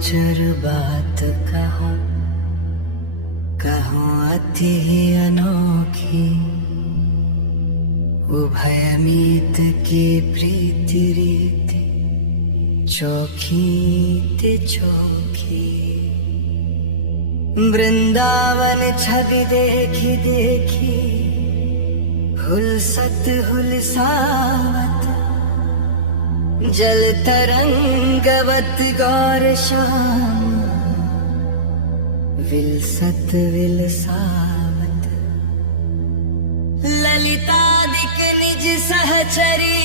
गोचर बात कहाँ अति अनोखी, उभयमीत की प्रीति रीति चोखी ते चोखी। वृंदावन छवि देखी देखी हुलसत हुलसावत, जल तरंगवत गौर श्याम विलसत विलसावत। ललितादिक निज सहचरी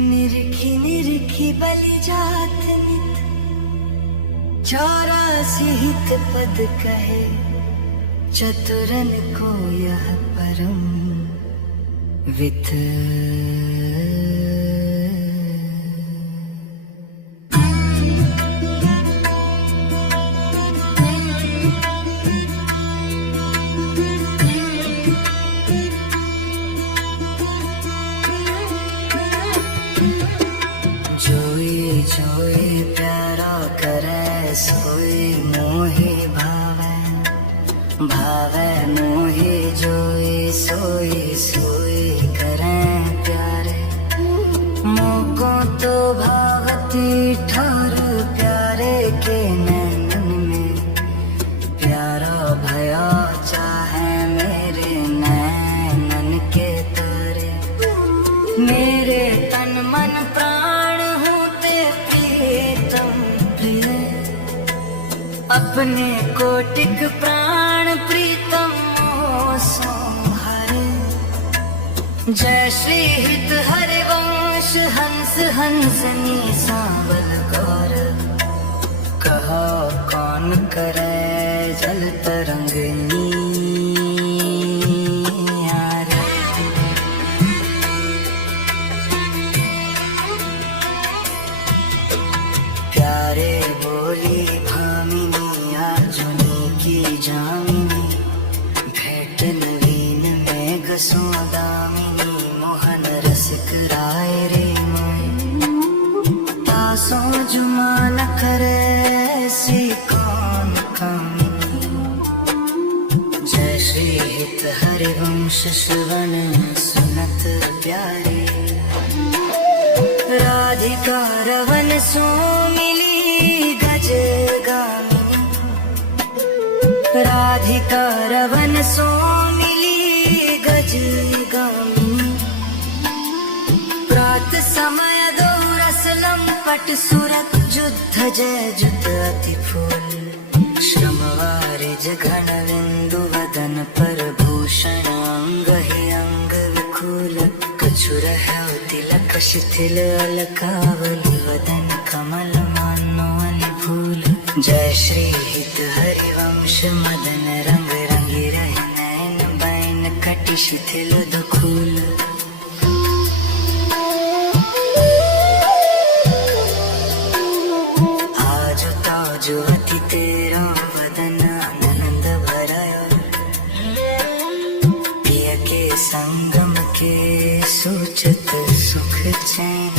निरखी निरखी बलि जात नित, 84 हित पद कहे चतुरन को यह परम वित। जोई जोई प्यारा करे सोई मोहि भावे, भावे मोहि जोई सोई सोई करें प्यारे। मोको तो भावती ठार प्यारे के नैनन में, प्यारा भया चाहे मेरे नैनन के तारे। मेरे तन मन प्राण होते प्रीतम प्रिय, अपने कोटिक प्राण प्रीतम संहारे। जय श्री हित हरिवंश हंस हंसनी सांवल गौर, कहा कौन करे जल तरंगनी यार। प्यारे बोली भामिनी अर्जुनी की जामिनी, भेंट नवीन मेघ सोदामिनी, मोहन रसिक राय रे मोय। तासों जुमा न करे ऐसी कौन कामिनी, जय श्री हित हरिवंश श्रवण सुनत प्यारे। राधिका रवन सो मिली गज गामिनी, राधिका रवन सो मिली गज गामिनी। प्रात समय दो रस लंपट सुरत, युद्ध जय जुत अति फूल। श्रमवारिज घन बिंदु वदन पर भूषण, अंग ही अंग विखूल। कछुर है तिलक शिथिल अलकावली, वदन कमल मानोअल फूल। जय श्री हित हरिवंश मदन रंग रंगी रहे, नैन बैन कटि शिथिल दुखूल। आज ताजु अति तेरा वदन आनंद भराया, प्रिय के संगम के सूचत सुख चैन।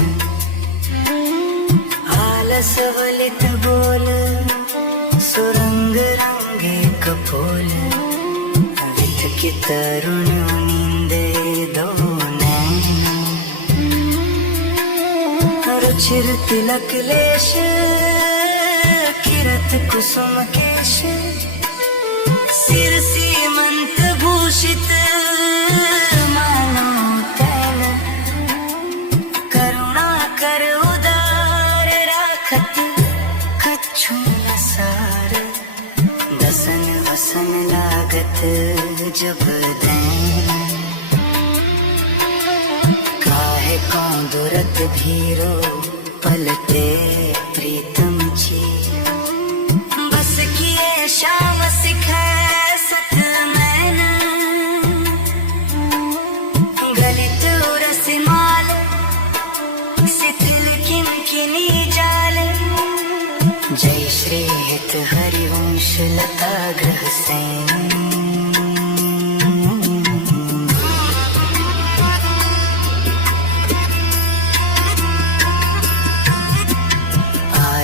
आलस वलित बोल सुरंग रंगे कपोल, विथ की तरुण नींदे दो नैन। रुचिर तिलक लेश किरत कुसुम केश, सिर सीमंत भूषित मानो तैन। करुणा कर उदार राखत कछु न सार, दसन वसन लागत जब दैन। काहे कौन दुरत भीरो पलटे प्रीतम जी, बस किए शाम सिखाए सत मैना। गलित रसमाल शिथिल किनकिनी जाल, जय श्री हित हरिवंश लता ग्रह सैन।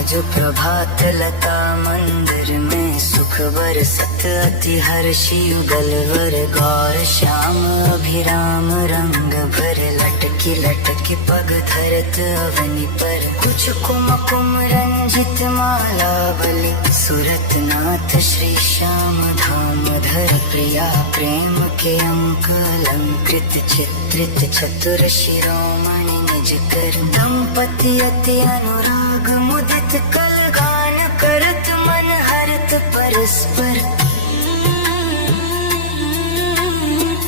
आज प्रभात लता मंदिर में सुख बरसत अति हर्षि युगल वर गौर श्याम अभिराम रंग भर लटकी लटकी पग धरत अवनि पर कुछ कुमकुम रंजित माला बलि सुरत नाथ श्री श्याम धाम धर प्रिया प्रेम के अंक अलंकृत चित्रित चतुर शिरोमणि निज कर दंपति अति अनुराग मुदित कल गान करत मन हरत परस्पर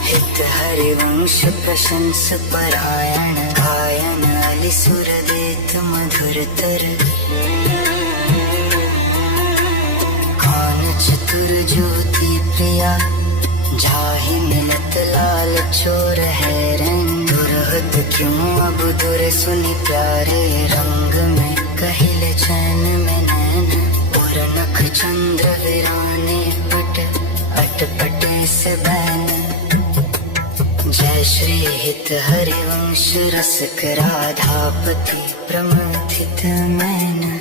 हित हरिवंश प्रशंस परायण गायन अली सुर देत मधुर तर कान चतुर ज्योति प्रिया जाहि मिलत लाल चोर हैरन दुरहत क्यों अब दुर सुनि प्यारे रंग में कहिल चैन में नैन और नख चंद्र विराने पट अटपटे से बैन जय श्री हित हरिवंश रसक राधापति प्रमथित मैन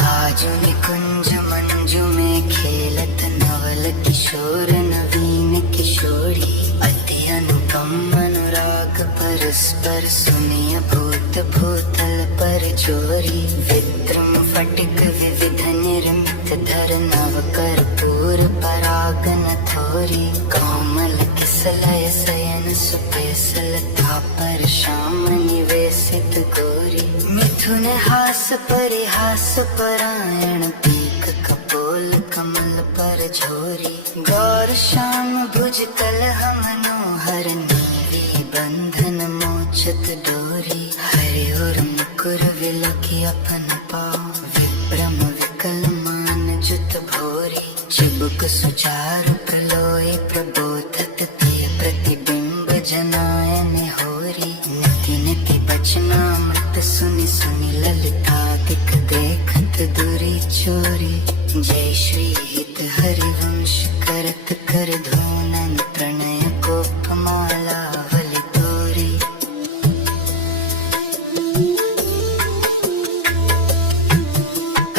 आजु निकुंज मंजू में खेलत नवल किशोर नवीन किशोरी अति अनुपम अनुराग परस्पर सुनिय भूत भूतल पर चोरी विद्रुम फटिक विविध निर्मित धर नव कर्पूर परागन थोरी कोमल किसलय सयन सुपेसल थापर श्याम निवेशित गोरी मिथुन हास परिहास परायण पीक कपोल कमल पर झोरी गौर श्याम भुज कलह मनोहर नीली बंधन मोचत डोरी हरि और मुकुर विलखी अपन पाँव विभ्रम विकल मान जुत भोरी चिबुक सुचारु प्रलोय प्रबोधत ते प्रतिबिंब जनायन होरी निति निति बचनामृत सुनि सुनि ललितादिक देखत दूरी चोरी जय श्री हित हरिवंश करत कर धूनन प्रणय कोपमाला वलि तोरी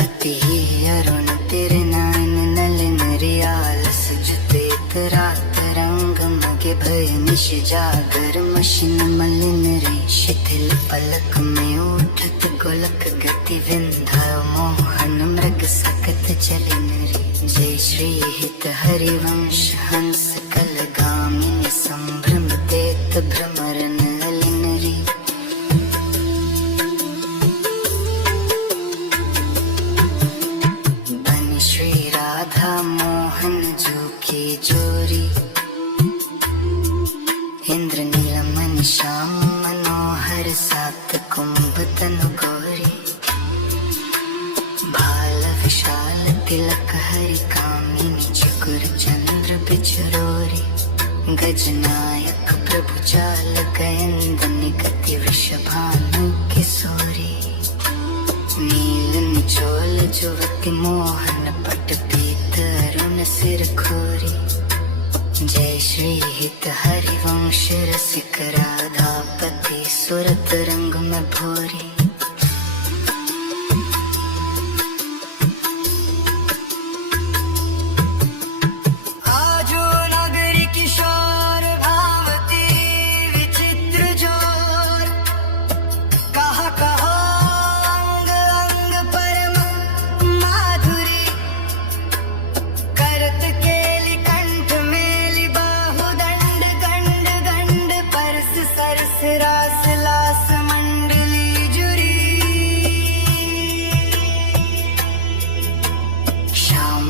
अति अरुण तेरे नयन नलिन रियालस जुतेत रात रंग मगे भय निश जागर मशिन मलिन रे शिथिल पलक में उठत गोलक गति विंध्य मोहन मृग सकत चलिन रे जय श्री हित हरिवंश हंस कल गामिनी संभ्रम देत भ्रमरन हलिन रे बनि श्री राधा मोहन जो की जोरी इंद्र नीलमणि श्याम मनोहर सात कुंभ तनु गौरी भाल विशाल तिलक हरि कामिनी चकुर चंद्र बिचरोरी गजनायक प्रभु चाल गयंदनि गति वृषभानु किशोरी नील निचोल जुवति मोहन पट पीत अरुण सिर खोरी जय श्री हित हरिवंश रसिक राधापति सुरत रंग में भोरी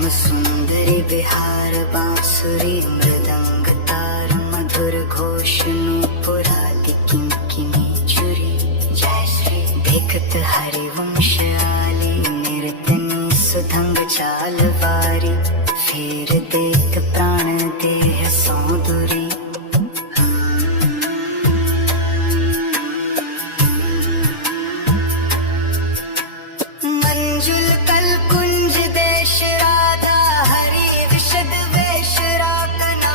सुंदरी बिहार बांसुरी मृदंग तार मधुर घोष नूपुरादि किंकिनी चुरी जय श्री देखत हरिवंश आली निरतनी सुधंग चाल वारी फेर देत प्राण देह सौंदुरी मंजुल कल कुंज देश राधा हरि विशद वेश रातना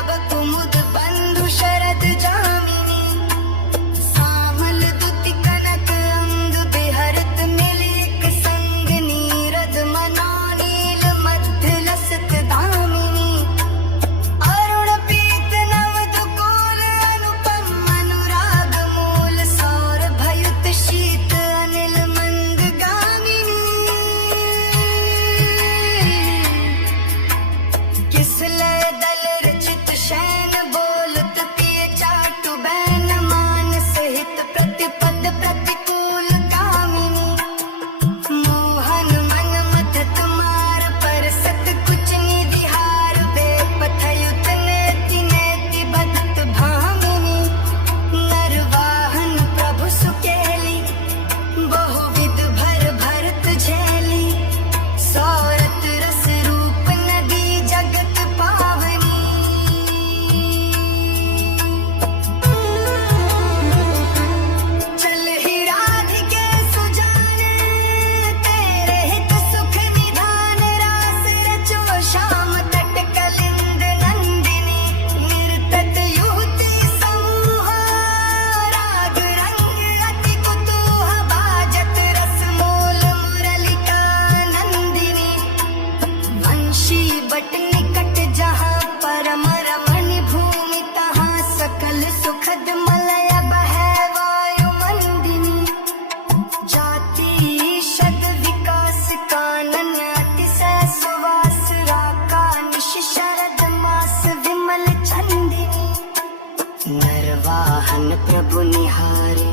वाहन प्रभु निहारे,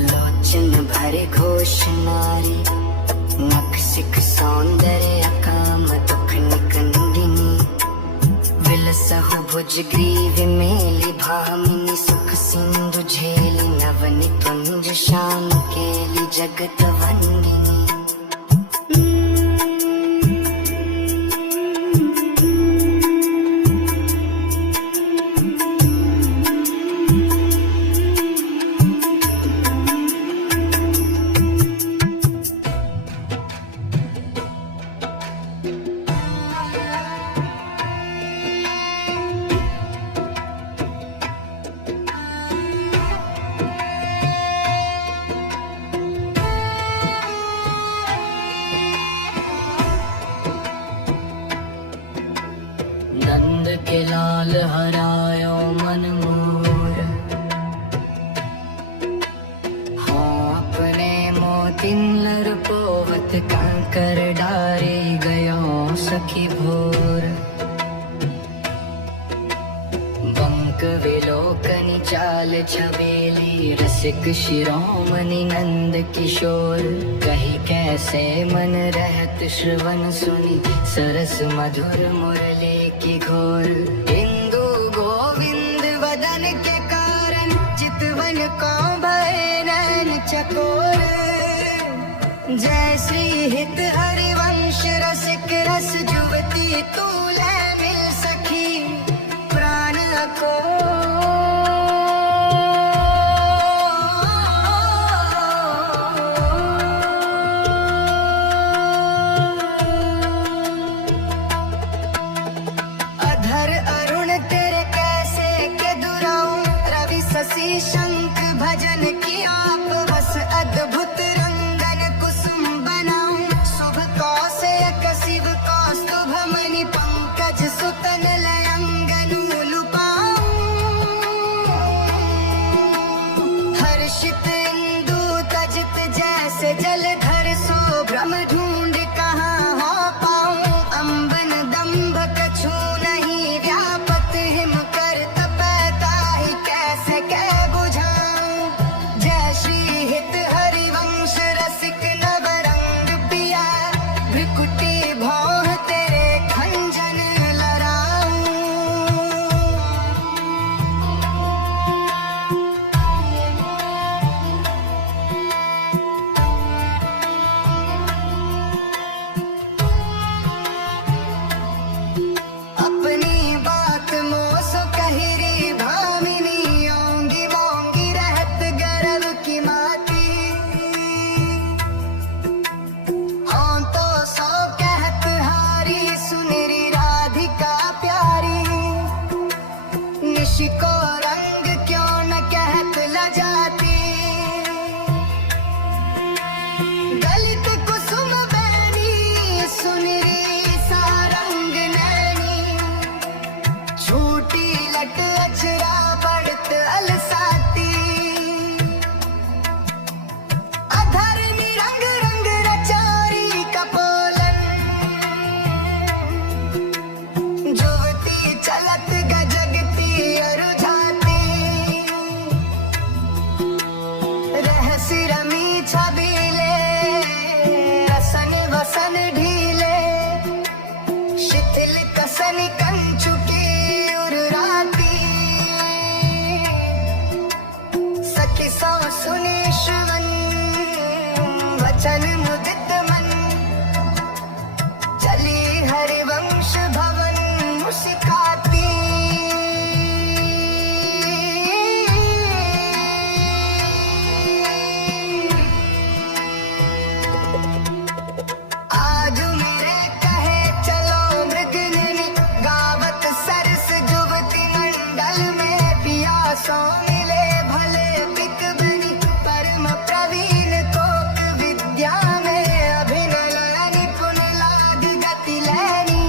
लोचन भरे घोष नारे, नख सिख सौंदर्य अकाम दुख निकंदिनी, विलसहु भुज ग्रीव मेलि भामिनी, सुख सिंधु झेलि नवनि तुंज श्याम केलि जगत वंदिनी। नंद के लाल हरायो मन मोर, हाँ अपने मोतिन लर पोवत कंकर डारे गयो सखी भोर। बंक विलोकनी चाल छबेली, रसिक शिरोमणि नंद किशोर, कही कैसे मन रहत श्रवण सुनी, सरस मधुर मुरली की घोर। इंदु गोविंद वदन के कारण, चितवन को भय नैन चकोर। जय श्री हित हरिवंश रसिक रस जुवती, तूल मिल सखी प्राण को। शंख भजन की आप बस, अद्भुत रंगन कुसुम बनाऊं, शुभ कौशयक शिव कौस्तुभ मणि, पंकज सुतन लयंगनु लुपाऊं। हर्षित इंदु तजित जैसे जलधर, सो भ्रम ढूंढ कहाँ हो पाऊं। अंबन दंभ कछु नहीं व्यापत, हिम कर तपैता ही कैसे कह बुझाऊं। जय श्री हित हरिवंश रसिक नवरंग पिया, भ्रिकुटी भौह तेरे खंजन लड़ाऊं। अपनी बात मोस कहिरी भामिनी, ओंगी बोंगी रहत गर्व की माती। हाँ तो सो कहत हारी, सुनरी राधिका प्यारी। निशि को रंग क्यों न कहत लजाती, गलित कुसुम बैनी, सुनरी सा रंग नैनी। झूठी लट अचरा पड़त अलसाती, अधर्मी रंग रंग रचारी कपोलन। जुवती चलत गजगती अरुझाती, रहस्य रमी छबीले, रसन वसन ढीले। शिथिल कसन कंचु की उर्राती, सखी सौ सुनी श्रवण वचन मुदित मन। चली हरिवंश भवन मुस्काती, आज मेरे कहे चलो मृगनयनी, गावत सरस जुवती मंडल में। पियासों मिले भले बिक बनी, परम प्रवीण कोक विद्या में। अभिनय निपुण लाग गति लैनी,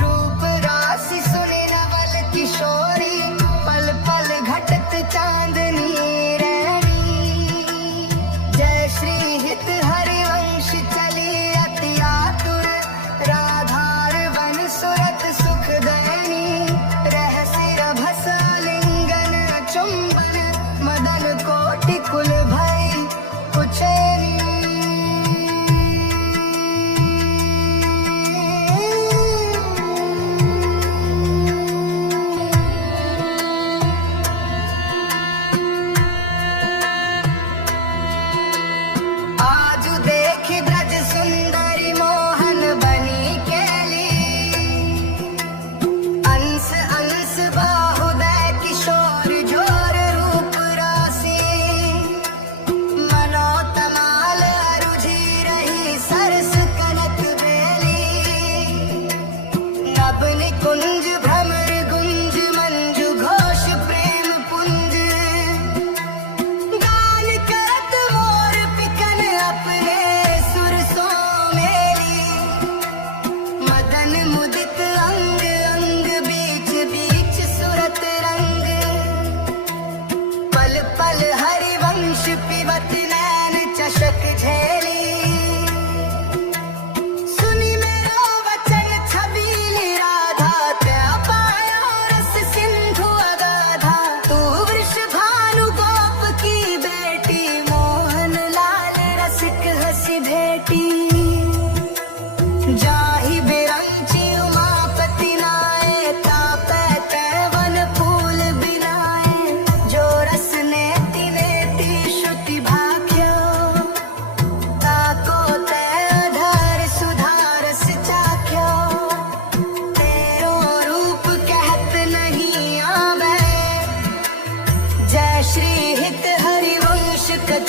रूप राशि सुनि नवल किशोरी, पल पल घटत चांदनी रैनी। जय श्री हित हरिवंश चली अति आतुर, राधार वन सुरत सुख दयनी। रहस्य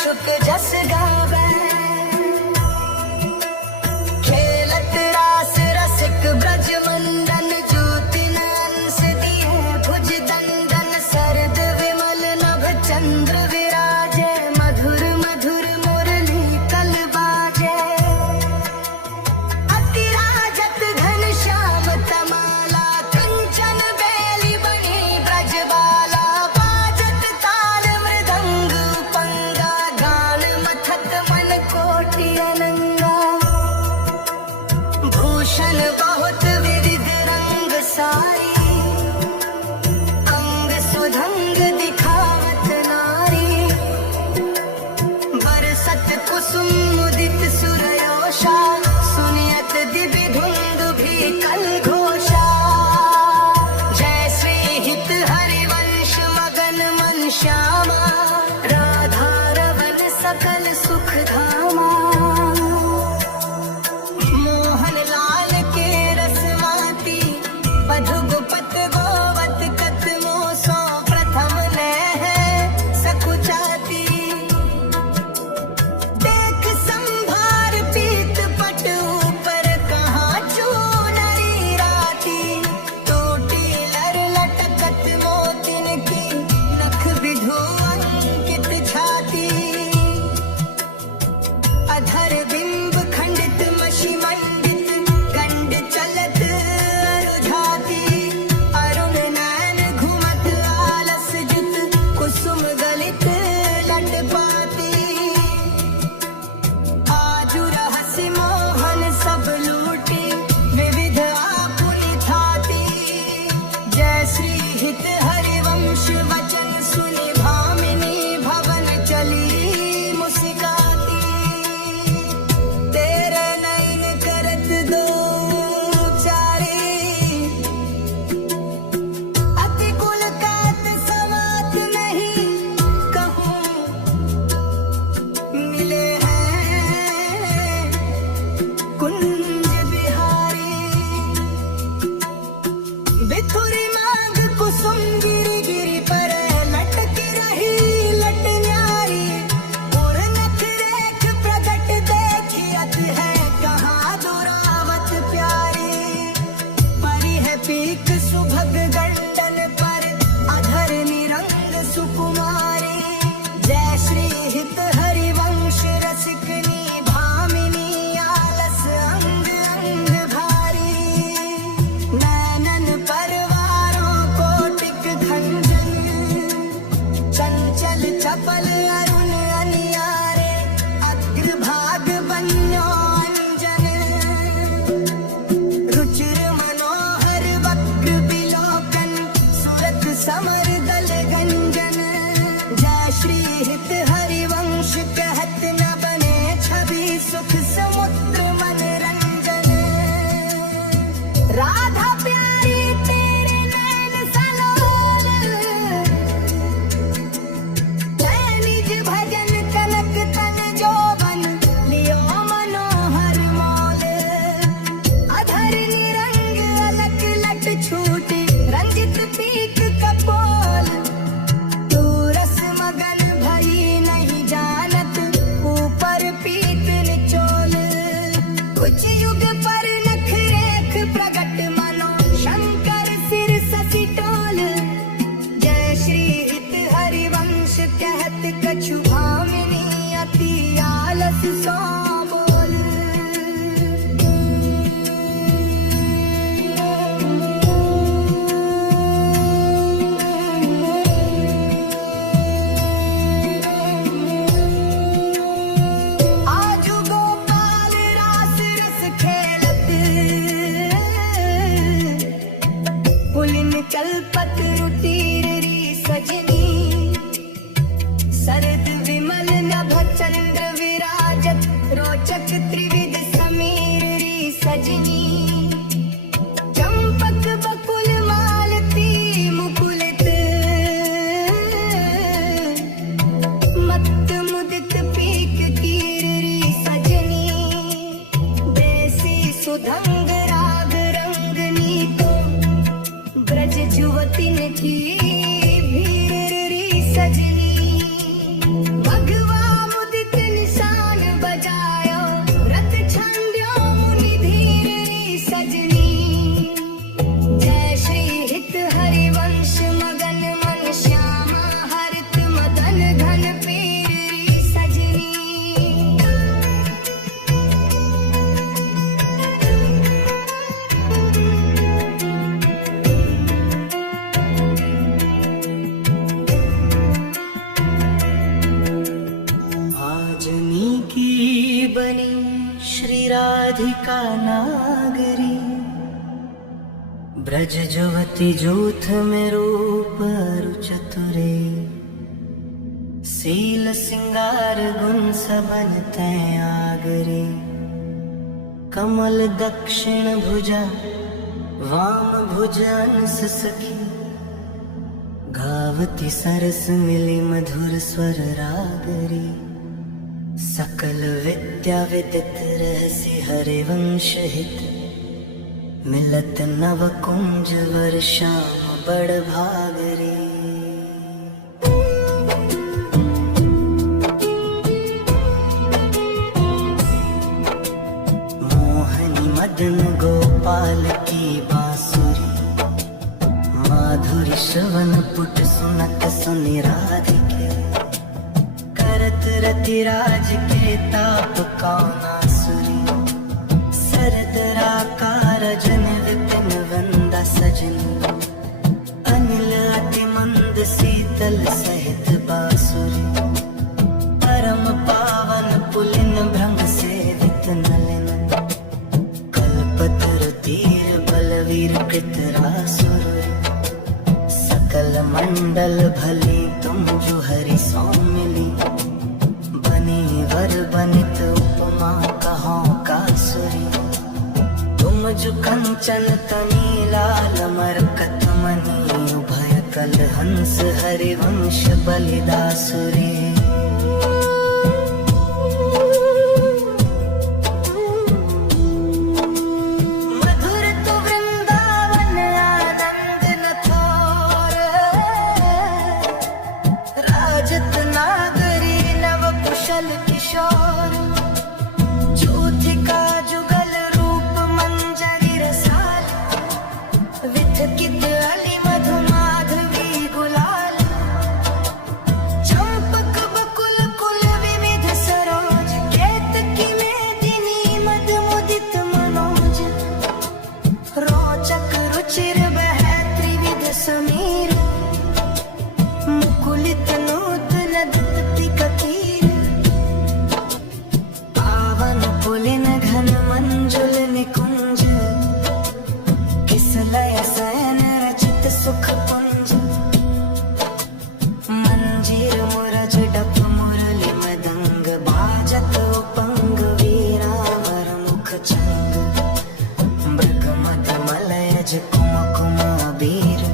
सुख जस गावे। खेलत रास रसिक ब्रज मंडन ज्योति नांस दिए भुज दंडन सरद विमल नभ चंद्र विराजे मधुर मधुर मुरली कल बाजे। अतिराजत घन श्याम तमाला कंचन बेली बनी ब्रजबाला। बाजत ताल मृदंग पंगा गान मथत मन कोटि अनंगा। भूषण बहुत विविध रंग सारी अंग सुधंग दिखावत नारी। बरसत कुसुम मुदित सुरयोषा सुनियत दिव्य धुंद भी कल घोषा। जय श्री हित हरिवंश मगन मन श्यामा राधा रवन सकल सुख धामा। मोहन लाल के रसमाती बधु गुपत गोवत कतमो सो प्रथम ने है सकुचाती। देख संभार पीत पट ऊपर कहाँ चूनरी राती। टूटी लर लटकत मोतिन की नख विधु अंकित छाती। अधर बिंब खंडित मषि मंडित गंड चलत अरुझाती। अरुण नयन घुमत आलस जित कुसुम गलित लट पाती। आजु रहस्य मोहन सब लूटी विविध आपुनि थाती। जय श्री हित हरिवंश वचन सुनि भामिनी भवन चली मुस्काती। तेरे नयन करत दो चारी अति कुल कात समात नहीं कहूँ मिले हैं कुंज बिहारी। बिथुरी मांग कुसुम गिरी गिरी पर लटकी रही लट न्यारी। और नथ रेख प्रगट देखियत है कहाँ दुरावत प्यारी। परी है पीक सुभग गंडन पर अधर निरंग सुकुमारी। जय श्री हित हरिवंश रसिकनी भामिनी आलस अंग अंग भारी। नैनन परवारों कोटिक खंजन चंचल चपल अरुण अनियारे। अग्रभाग बन्यो अंजन रुचिर मनोहर वक्र विलोकन सुरत समर दल गंजन। जय श्री हित हरिवंश कहत न बने छवि सुख समुद्र मनरंजन। राधा प्यारी तेरे नैन सलोल निज भजन कनक तन जोबन लियो मनोहर मोल। अधर निरंग अलक लट छूटी रंजित पीक कपोल। तू रस मगन भई नहीं जानत ऊपर पीत निचोल। कुछ युग पर नख रेख प्रगट मनो शंकर सिर ससी टोल। जय श्री हित हरिवंश कहत कछु भामिनी अति आलस सो बोल। आजु गोपाल रास रस खेलत पुलिन चलपत रुटीर री सजनी। सरद विमल नभ चंद्र विराजत रोचक त्रिविध समीर री सजनी। चंपक बकुल मालती मुकुलित मत्त मुदित पीक कीरी सजनी। देसी सुधंग राग रंगनी को ब्रज जुवतिन की भीर ब्रज जुवती जूथ में रूप अरु चतुरे, सील सिंगार गुण सबन तै आगरे। कमल दक्षिण भुजा वाम भुज अनस सखी, गावती सरस मिली मधुर स्वर रागरी। सकल विद्या विदित रहसि हरिवंश हित, मिलत नव कुंज वर श्याम बड़ भागरे। मोहनी मदन गोपाल की बांसुरी, माधुरी श्रवण पुट सुनत सुनि राधिके। करत रति राज के ताप कौनासुरी, सरदरा कारजन विपिन वंदा सजनी। अनिल अति मंद शीतल सहित बासुरी, परम पावन पुलिन भ्रंग सेवित नलिन। कल्पतरु तीर बलवीर कृतरासुर, सकल मंडल भले तुम जो हरि सौ मिली। बनी वर बनित उपमा कहो कासुरी, तुम जो कंचन तनी लाल मरकत मनी। उभय कल हंस हरिवंश बलिदासुरी। किशोर ज्योतिका जुगल रूप मंजरी रसाल, विथ कित अली मधु माधवी गुलाल। चंपक बकुल कुल विविध सरोज, केतकी मेदिनी मद मुदित मनोज। रोचक रुचिर बह त्रिविध समीर, मुकुलित नूतन दीप्ति ककीर। पुलिन घन मंजुल निकुंज, किसलय सयन रचित सुख पुंज। मंजीर मुरज डप मुरली मदंग, बाजत उपंग वीरावर मुख चंग। मृग मद मलयज कुमकुम अबीर,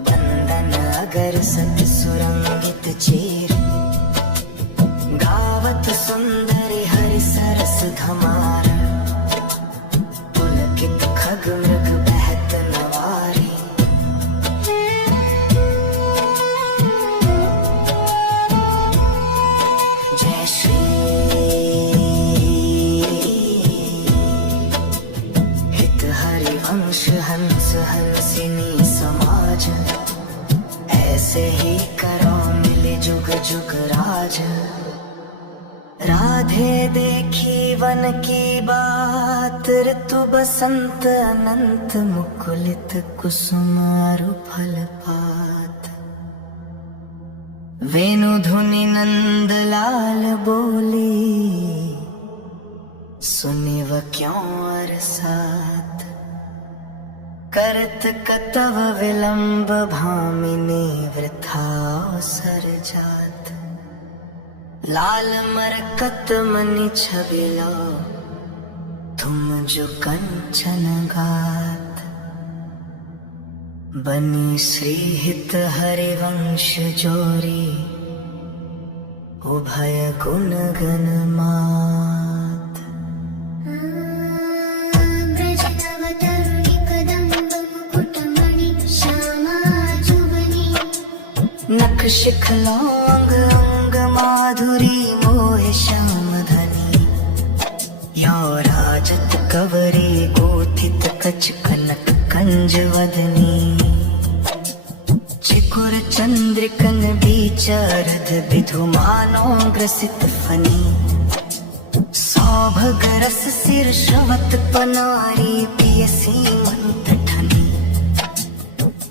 बंदन अगर सत सुरंगित चीर। गावत सुंदरी हरि सरस धमार, पुलकित खग मृग बहत नवारी। जय श्री हित हरिवंश हंस हंसिनी समाज। ऐसे ही करो मिले जुग जुग राज। राधे देखी वन की बात, ऋतु बसंत अनंत मुकुलित कुसुम अरु फल पात। वेणु धुनि नंद लाल बोली, सुनिव क्यों अरसात। करत कतव विलंब भामिनी, वृथा अवसर जात। लाल मरकत मनि छबिलो, तुम जो कंचन गात। बनी श्री हित हरिवंश जोरी, उभय गुण गण मात। ब्रज तव तरुणी कदम्ब मुकुट मणि, श्यामा जुबनी। नख शिखलो अंग अंग माधुरी, मोह श्याम धनी। यो राजत कवरे गोथित कच कनक कंज वदनी। चिकुर चंद्रिकन बीचरद विधुमानो ग्रसित फनी। सौभग रस सिर श्रवत पनारी, पियसी मंत ठनी।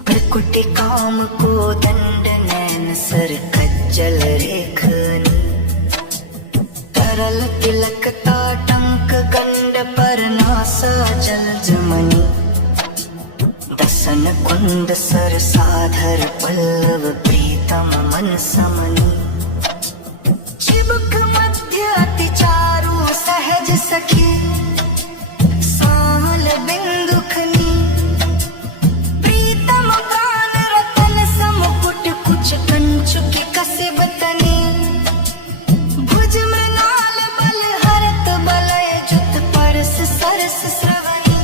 प्रकुटि काम को दंड नैन सर खज्जल रेखनी। तरल तिलक ताटंक गंड पर नासा जल जमनी। सन कुंद सर साधर पल्लव प्रीतम मन समनी चिबुक मध्य अति चारु सहज सखी साल बिंदु खनी प्रीतम प्राण रतन समकुट कुछ कंचुकी कसिब तनी भुज मृणाल बल हरत बलय जुत परस सरस श्रवणी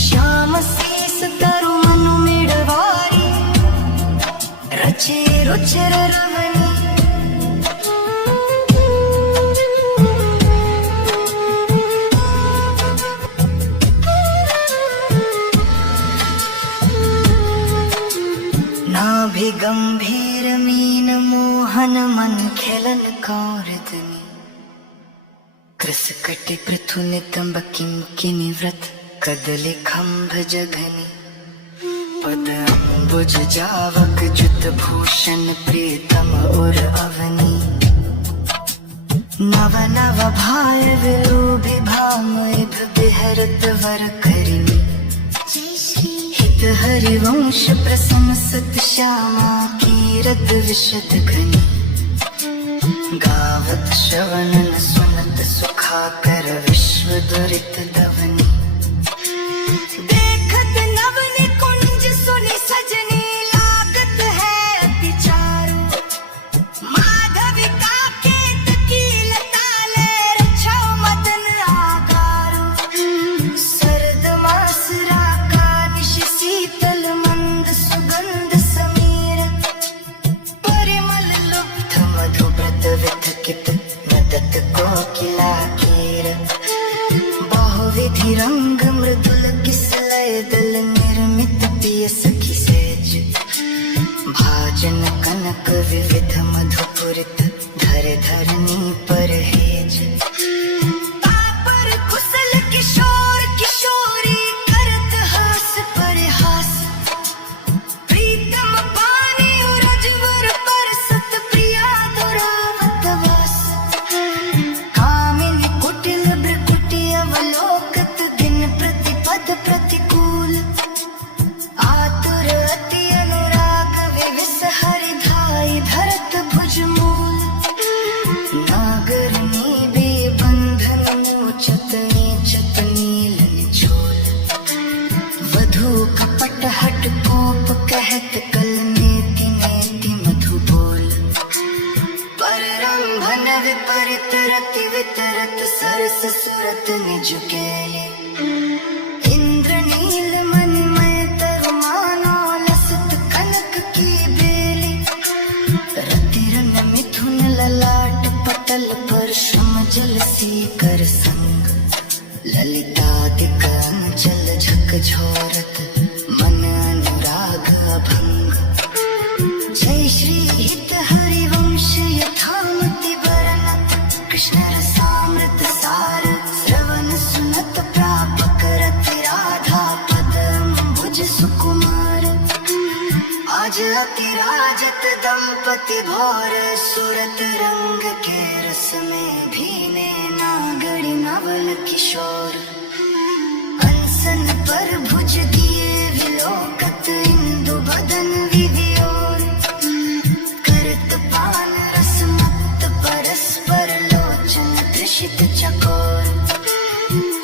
श्याम शीस तरु मनु मिड़वारी रचे रुचिर रवनी नाभि गंभीर मीन मोहन मन खेलन कौरदनी कृस कटि पृथु नितंब किंकिनी व्रत कदली खंभ जघनी पद अम्बुज जावक जुत भूषण प्रीतम उर अवनी नव नव भाय विलोभि भाम इभ बिहरत वर करिनी हित हरिवंश प्रसम सत श्यामा कीरत विशद घनी गावत श्रवणन सुनत सुखाकर विश्व दुरित दवनी देखत नवनि कुंज सुनि सजनी लागत है अति चारु माधवी काकेत कील ताले रक्षो मदन आगारु सरद मास राका निश शीतल मंद सुगंध समीर परिमल लुप्त मधुव्रत विथकित नदत कोकिला कीर बहुविधि रंग मृदुल किसलय दल निर्मित पिय सखी सेज भाजन कनक विविध मधुपुरित धर धरनी परहेज तापर कुशल किशोर किशोरी करत हास परिहास प्रीतम पानी उरजवर परसत प्रिया दुरावत वास कामिनी कुटिल भ्रकुटि अवलोकत दिन प्रतिपद प्रतिकूल आतुर अति अनुराग विविस हरिधाई धरत भुज मूल नागरनी बे बंधन मोचत नीचत नील निचोल वधू कपट हट कोप कहत कल नेति नेति मधु बोल पररंभन विपरीत रति वितरत सरस सुरत निज केले इंद्रनील मणिमय तरु मानो लसत कनक की बेली रतिरन मिथुन ललाट पटल पर श्रम जल सी कर संग ललितादिक अंचल झक झोरत मन अनुराग अभंग जय श्री हित हरिवंश यथामति वर्णत कृष्ण रसामृत सार श्रवण सुनत प्रापक रति राधा पदम भुज सुकुमार आज अति राजत दंपति भोर सुरत रंग के रस में भीने नागरी नवल किशोर अनसन पर भुज दिए विलोकत इंदु बदन विधियोर करत पान रस मत परस्पर लोचन दृशित चकोर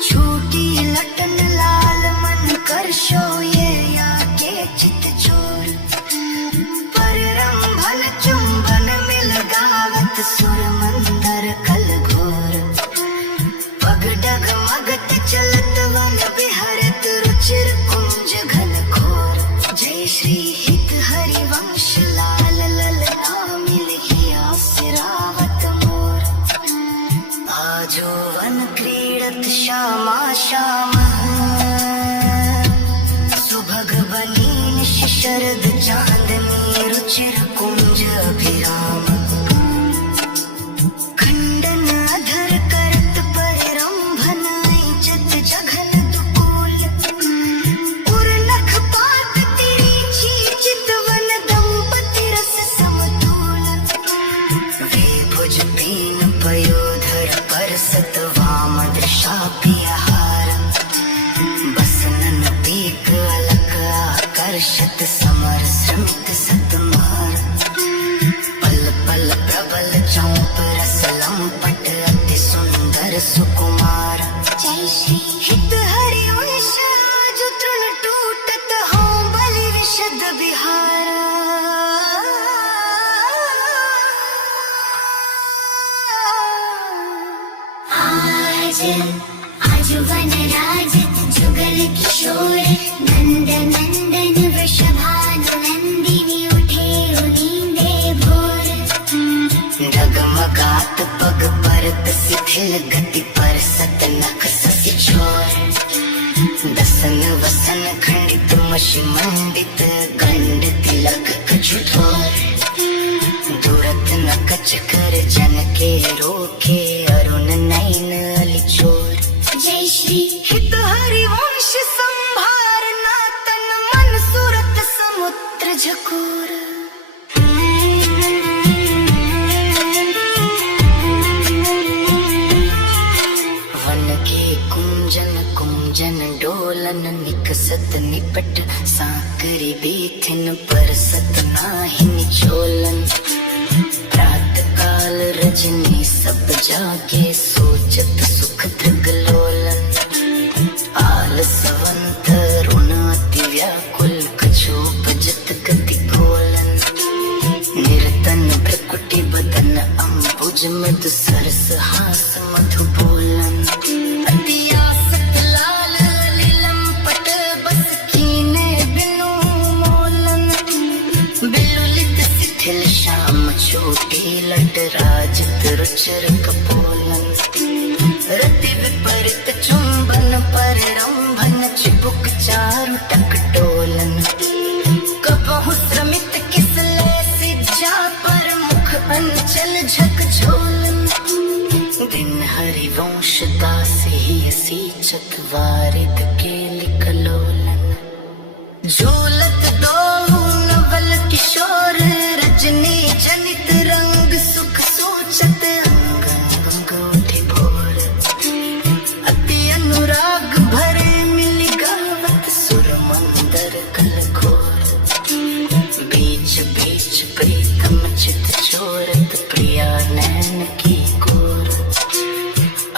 छूटी लटन लाल मन करशो ये याके चित चोर पररंभन चुंबन मिल गावत सुर मंदर कल घोर पग डग मगत चलत वन बिहरत रुचिर कुंज घन घोर जय श्री हित हरिवंश लाल ललना मिल हिया सिरावत मोर आजो वन क्रीडत श्यामा श्याम सुभग बनी शरद चांदनी रुचिर कुंज अभिराम खंडन अधर करत परिरंभन ऐचत जघन दुकूल उर्नख पात तिरीची चितवन दंपति रस समतूल वे भुज पीन पयोधर परसत वाम दृशा पियहार बसनन पीक अलक हर्षित समर श्रमिक सतमार पल पल प्रबल चौप रस लंपट अति सुंदर सुकुमार जय श्री हित हरिवंश जो तृण टूटत हो बलि विशद विहार आज वन राजत जुगल किशोर नंद नंदन वृषभानुनंदिनी उठे नींदे भोर डगमगात पग परत शिथिल गति पर सत नख ससि छोर दसन वसन खंडित मशि मंडित गंड तिलक कछुठोर दूरत न कच कर जन के रोके अरुण नैन अली चोर जय श्री हित हरिवंश संभार ना तन मन सूरत समुद्र झकोर वन के कुंजन कुंजन डोलन निकसत निपट साकरी बेथिन पर सत नाही निचोलन प्रात काल रजनी सब जागे सोचत सुख दृगलोलन आलसवंत ऋण अति व्याकुल कछोपजत गति कोलन निरतन प्रकुटि बदन अम्बुज मृदु सरस हास मधु बोलन अति आसक्त लाल लीलंपट बस कीने बिनु मोलन बिलुलित शिथिल श्याम छोटी लट राजित रुचर कपोलन रति विपरीत चुंबन पर रंभन चिबुक चारु टकटोलन कबहु श्रमित किसले सिज्जा पर मुख अंचल झक झोलन दिन हरिवंश दास ही सीचत वारिद केलि कलोलन झूलत दोहु नवल किशोर रजनी जनित रंग सुख सोचत अंग अंग उठे भोर अति अनुराग भरे मिलि गावत सुर मंदर कलघोर बीच बीच प्रीतम चित चोरत प्रिया नैन की गोर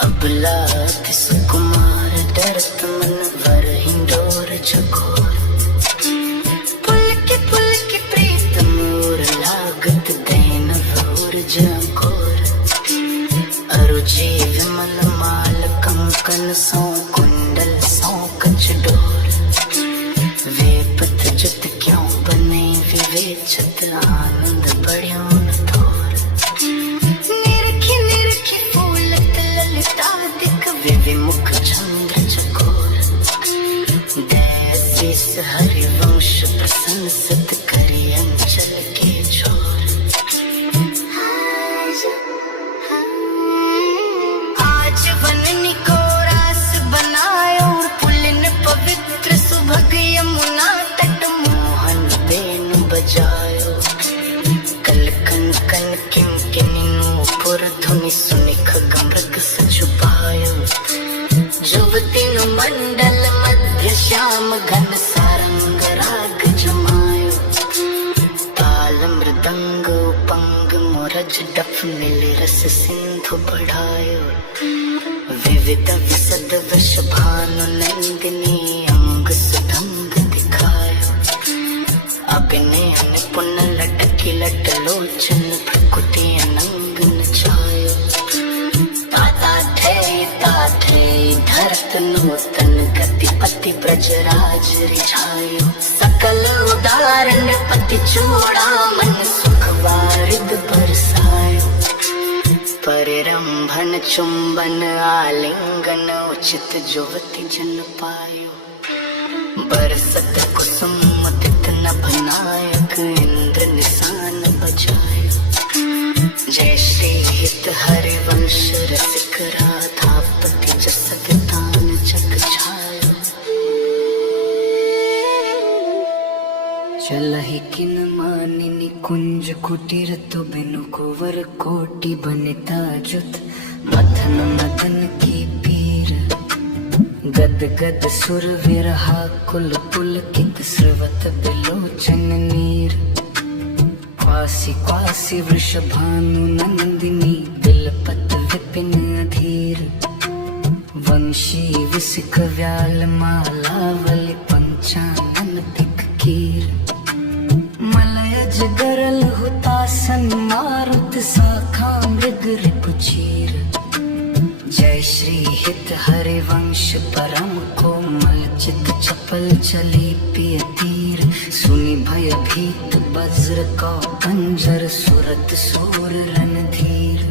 अबला अति सुकुमार डरत मन वर हिंडोर झकोर पुलक प्रीत मोर लागत दैन भोर जकोर अरुचि विमल माल कंकन सौ कुंडल सौ कच डोर वेपत जुत क्यों बने विवेचत आनंद बढ़्यो न थोर निरखी निरखी फूलत ललिता दिख विविमुख चंद्र चकोर दैसीस हरिवंश प्रसन्न सत करी अंचल के छोर आज वन निकोरास बनायो पुलिन पवित्र सुभग यमुना तट मोहन बेनु बजायो कलकन कन किम किन्नु पुर धुनि सुनि खगमृग सछुपायो जुवती नु मंडल मध्य श्याम घन सारंग राग जमायो ताल मृदंग उपंग मोरज डफ मिल रस सिंधु बढ़ायो विविध विसद वश भानु नंदिनी अंग सुधंग दिखायो अभिनय निपुण लटकी लट लोचन प्रकृति अनंग नचायो ताथे धरत नूतन गति पति ब्रजराज रिझायो सकल उदाहरण पति चूड़ामन सुख वारिद बरसायो परिरंभन चुंबन आलिंगन उचित जुवति जन पायो बरसत कुसुम मुदित नभ नायक इंद्र निशान बजायो जय श्री हित हरिवंश रसिक राधापति जस वितान जग छायो चलहि किन मानिनी कुंज कुटीर तो बिनु कुंवर कोटि बनिता जुत मथन मदन की पीर गद गद सुर विरहा कुल पुलकित स्रवत बिलोचन नीर क्वासी क्वासी वृषभानु नंदिनी बिलपत विपिन अधीर वंशी विसिक व्याल मालावली पंचानन तिक कीर मलयज गरल हुतासन मारुत शाखा मृग रिपुचीर जय श्री हित हरिवंश परम कोमल चित चपल चली पिय तीर सुनि भयभीत वज्र का पंजर सुरत सूर रणधीर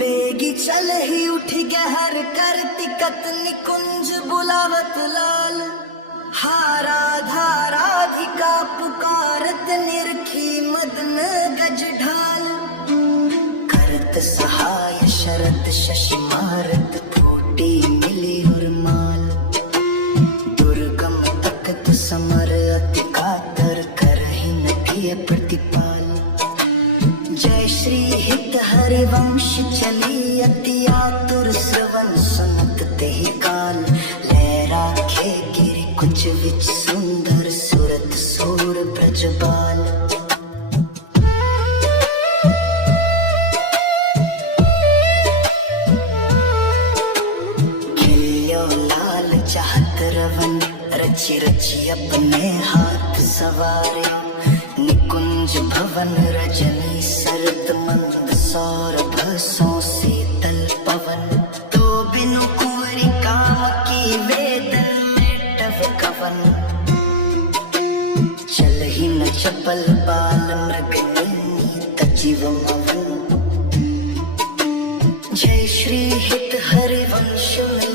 बेगी चल ही उठी गहर करती कत निकुंज बुलावत लाल हा राधा राधिका पुकारत निरखी मदन गज ढाल करत सहाय शरत शशि मारत फूटी मिली उर्माल दुर्गम तकत समर अति कातर करहि नटिय प्रतिपाल जय श्री हित हरिवंश चली अति आतुर श्रवण सुनत तेहि काल लहरा खे गिरि कुछ विच सुंदर सुरत सूर ब्रजबाल खिलियो लाल चाहत रवन रची रची अपने हाथ सवारे निकुंज भवन रजनी सरद मंद सौरभ सो शीतल पवन तो बिनु कुंवरी काम की वेदन में टव कवन चल ही न चपल बाल मृग तजीव मवन जय श्री हित हरिवंश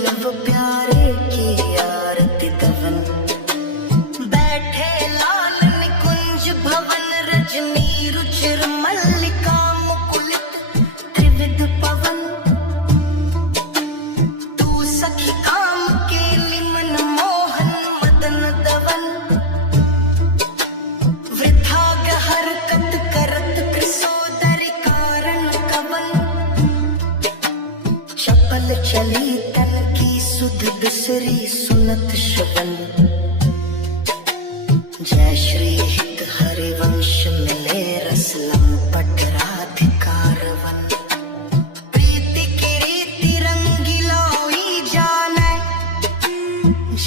लव प्यारे की आरती दवन बैठे लाल निकुंज भवन रजनी रुचिर मल्लिका मुकुलित त्रिविध पवन तू सखी काम के लिमन मोहन मदन दवन वृथा हरकत करत कृसोदरी कारण कवन चपल चली तन की सुध बिसरी सुनत श्रवण जय श्री हित हरिवंश मिले रसलम पट राधिकारवन प्रीति की रीति रंगिलोई जाने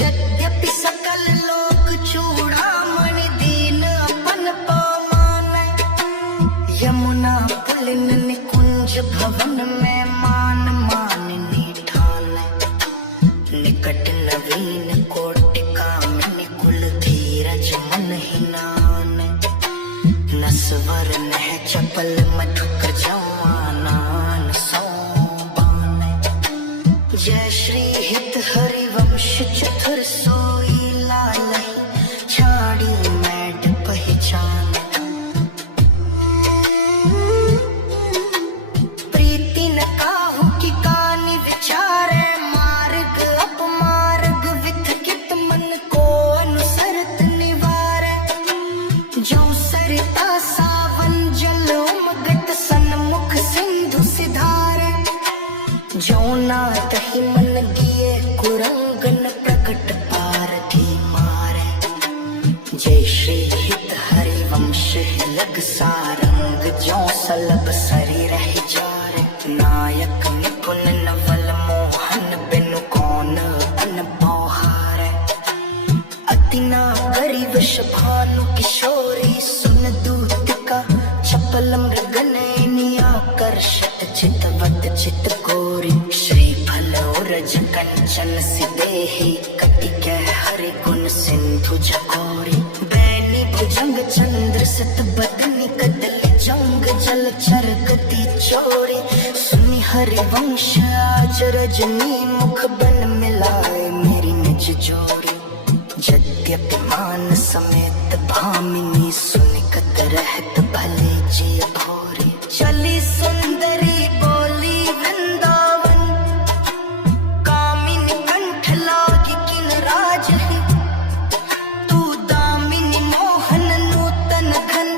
यद्यपि सकल लोक चूड़ामणि दीन अपन पामाने यमुना पुलिन निकुंज भवन में मान मानिनी ठाने निकट नवीन कोटि कामिनी कुल धीरज मन हिनान नस्वर नह चपल मधुकर जवानान सोबान जय श्री हित हरिवंश चतुर सोई लालई छाड़ी मैड पहचान प्रीति न काहू की कानी विचारे मार्ग अपमार्ग विथकित मन को अनुसरत निवारे जो सरिता सावन जल उमगत सन्मुख सिंधु सिधारे जो नाथ ही मन गिए कुरंगन प्रकट पारधी मारे जय श्री हित हरिवंश लग सारंग जो सलब सरी रह जारे नायक निपुण नवल मोहन बिनु कौन अन पौहारे अति नागरी वृषभानु किशोरी सुन दूत का चपल मृगनयनी आकर्षित चितवत चित कोरी श्री फल उरज कंचन सिदेहि कटिक हरि गुण सिंधु झकोरी बैनी भुजंग चंद्र सत बदनी कदल जंग जल चर गति चोरी सुनि हरिवंश आज रजनी मुख बन मिलाए मेरी निज जोरी यद्यपि मान समेत भामिनी सुनिकत रहत भले जी भोरे चली सुंदरी बोली वृंदावन कामिनी कंठ लागी किन राज है तू दामिनी मोहन नूतन घन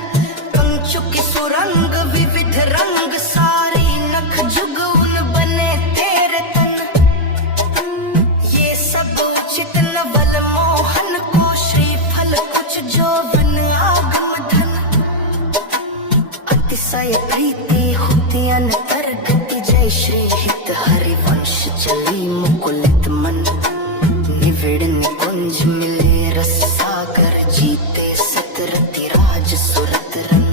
पंचुकी सुरंग चली मुकुलित मन, निविड़ निकुंज मिले रस सागर, जीते सतरति राज सुरत रन।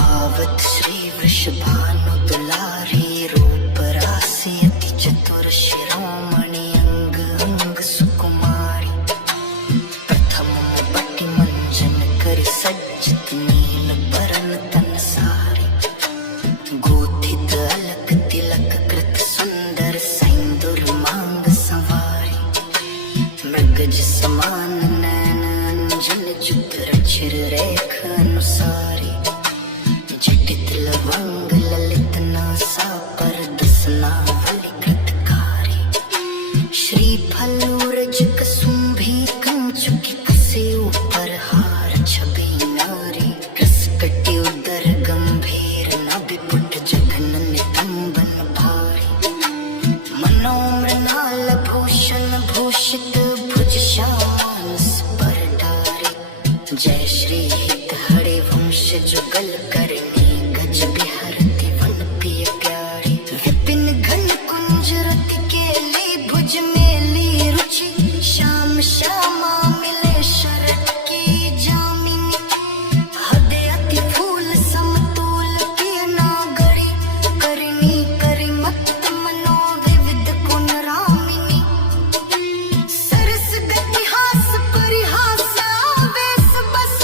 आवत श्री वृषभानु दुलारी, रूप राशि अति चतुर शिरोमणि, अंग अंग सुकुमारी। प्रथम बटि मंजन करि सज्जित, नील बरन तन सारी। गोथित अलक तिलक कृत सुंदर, सिंदूर मांग संवारी। मृगज समान नैन अंजन, जुत रचिर रेख अनुसारी। जटित लवंग ललित नासा, पर दसनावली कृतकारी। श्रीफल उरज कसुंभी कंचुकी, कसे ऊपर हार छवि नारी। कृसकटि उदर गंभीर, नाभि पुट जघन नितंबन भारी। मनोमृणाल भूषण भूषित, भुज श्यामांस पर डारी। जय श्री हित हरे वंश जुगल करनी, गज बिहरति वन पिय प्यारी। विपिन घन कुंज रति केली, भुज मेली रुचि। श्याम श्यामा मिले शरद की जामिनी। हृदय अति फूल समतूल, पिय नागरी। करनी करि मत मनो, विविध गुण रामिनी। सरस गति हास परिहास, आवेश बस।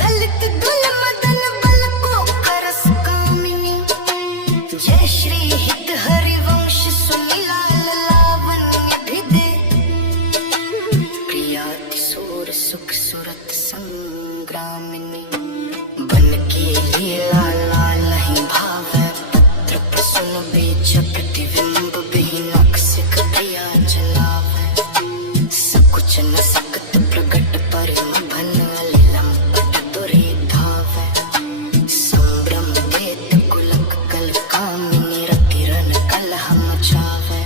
दलित दुल मदन बल को करस कामिनी। जय श्री हित हरि वंश सुनीला, लावण्य भिदे। प्रियाति सूर सुख सुरत संग्रामिनी। बन की लीला लाल ही भावै, पत्र प्रसुन बीज प्रतिबिंब बिहीन। अक्षिक प्रिया जलावै, सकुच न सकत प्रगट परम भन। लीलम पट दुरी धावै, संभ्रम देत कुलक कल कामिनी। रतिरन कलह मचावै,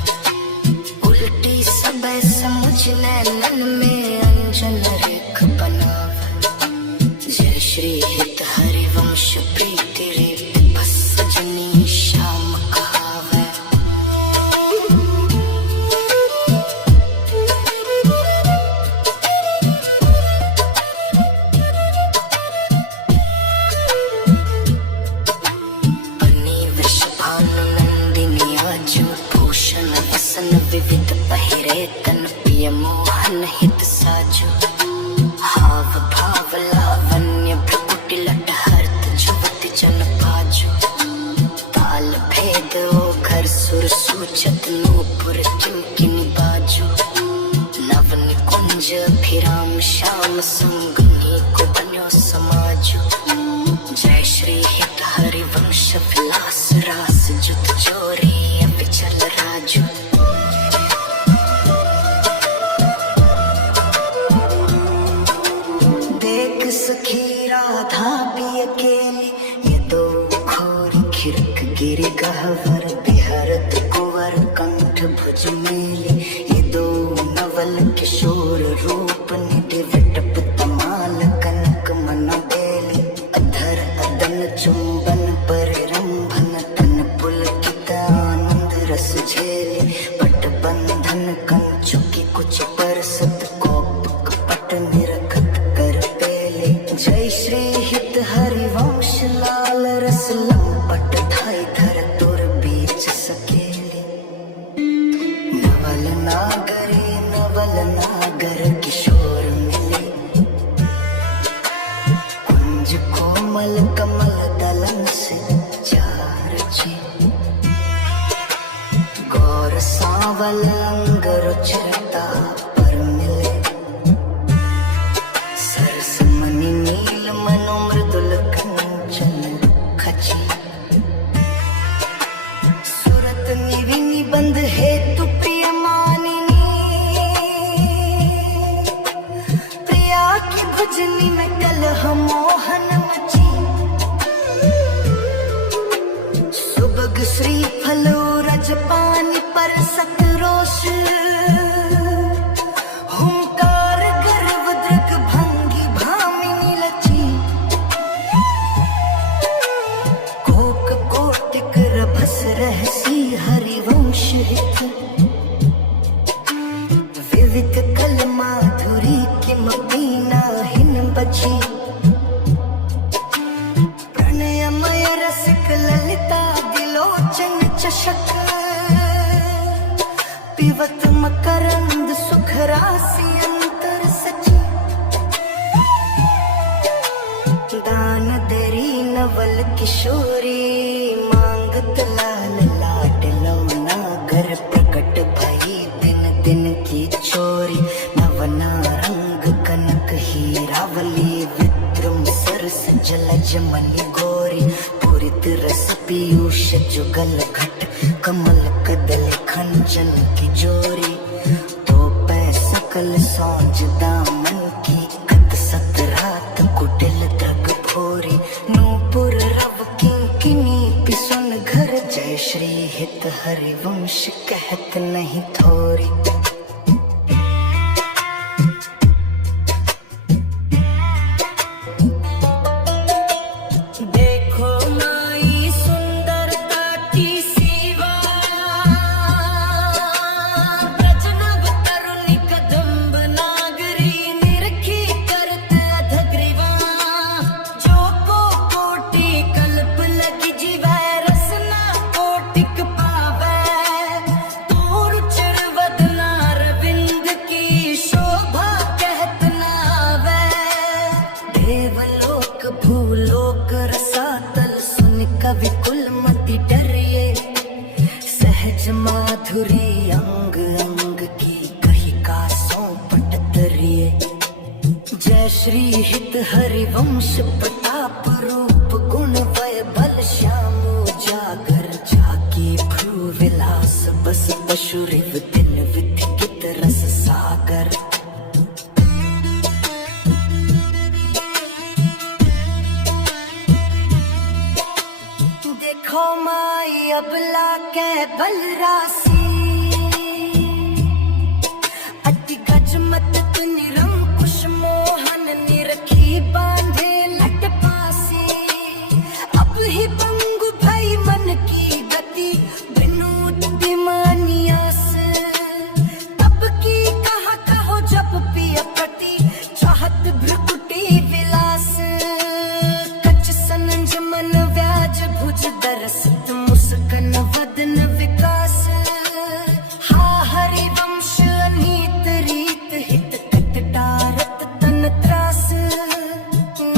उल्टी सबे समुझ नैनन में अंजन रेख बनावै। जय श्री हित हरि वंश प्रीति रे, बस सजनी श्याम कहावै। बनी वृषभानु नंदिनी आजू, भूषण वसन विविध पहिरे तन। पिय मोहन हित साजू, हाव भाव लावण्य भ्रुकुटि लटहर्त। जुवति जन पाजू, ताल भेद ओघर सुर सूचत। नूपुर किंकिनी बाजू, नव निकुंज अभिराम। श्याम संगनी को बन्यो समाजू। जय श्री हित हरि वंश विलास रास, जुत चोरी अविचल राजू। देख सखी राधा पिय केली, ये दो खोरी खिरक गिरि गहवर। बिहरत कुंवर कंठ भुज मेली, ये दो नवल किशोर रूप। निधि विटप तमाल कनक मन बेली। अधर अदन चुंबन परिरंभन, तन पुलकित आनंद रस झेली। पट बंधन कंचुकी कुछ परसत, कोप कपट निरखत कर पेली। जय श्री हित हरि वंश लाल, रस लंपट धाई धर तुर बीच सकेली। नवल नागर किशोर मिले, कुंज कोमल कमल दलन से चार ची। गौर सांवल अंग रुचिरता पर मिले। सरस मणि नील मनो मृदुल कंचन खची। सुरत निवि निबंध हेतु प्रिय मानिनी। प्रिया की भुजनी में कलह मोहन मची। सुबग श्री फलो रजपानी, पर सतरोष। हुंकार गर्व दृग भंगी भामिनी लची। कोक कोटिक रभस रहसी हरि विविध कल माधुरी किमपि नाहिन बची प्रणयमय रसिक ललिता दिलोचन चषक पिबत मकरंद सुख राशि अंतर सची दान दरी नवल किशोरी मांगत लाल लाडलो नागर प्रकट भई दिन दिन की चोरी नवना रंग कनक हीरावली विद्रुम सरस जलज मणि गोरी पूरित रस पीयूष जुगल घट कमल कदल खंजन की जोरी तो पै सकल सौंज दामन की कत सत रात कुटिल द्रग भोरी नूपुर रव किंकिनी पिसुन घर जय श्री हित हरिवंश कहत नहीं थोरी देवलोक भूलोक रसातल सुन कवि कुल मति डरिए सहज माधुरी अंग अंग की कही का सौंपट तरिए जय श्री हित हरिवंश प्रताप रूप गुण वय बल श्याम जागर जाकी भ्रू विलास बस पशु रिव दिन विधि गित रस सागर देखो माई अबला के बल राशि अति गज मत तु निरंकुश मोहन निरखी बांधे लट पासी अब ही पंगु भई मन की गति विनोद दिमानियास तब की कहा कहो जब पिय पति चाहत भ्रुकुटी विलास कच सनंज मन व्याज भुज दरसित मुस्कन वदन विकास हा हरिवंश अनीत रीत हित कट डारत तन त्रास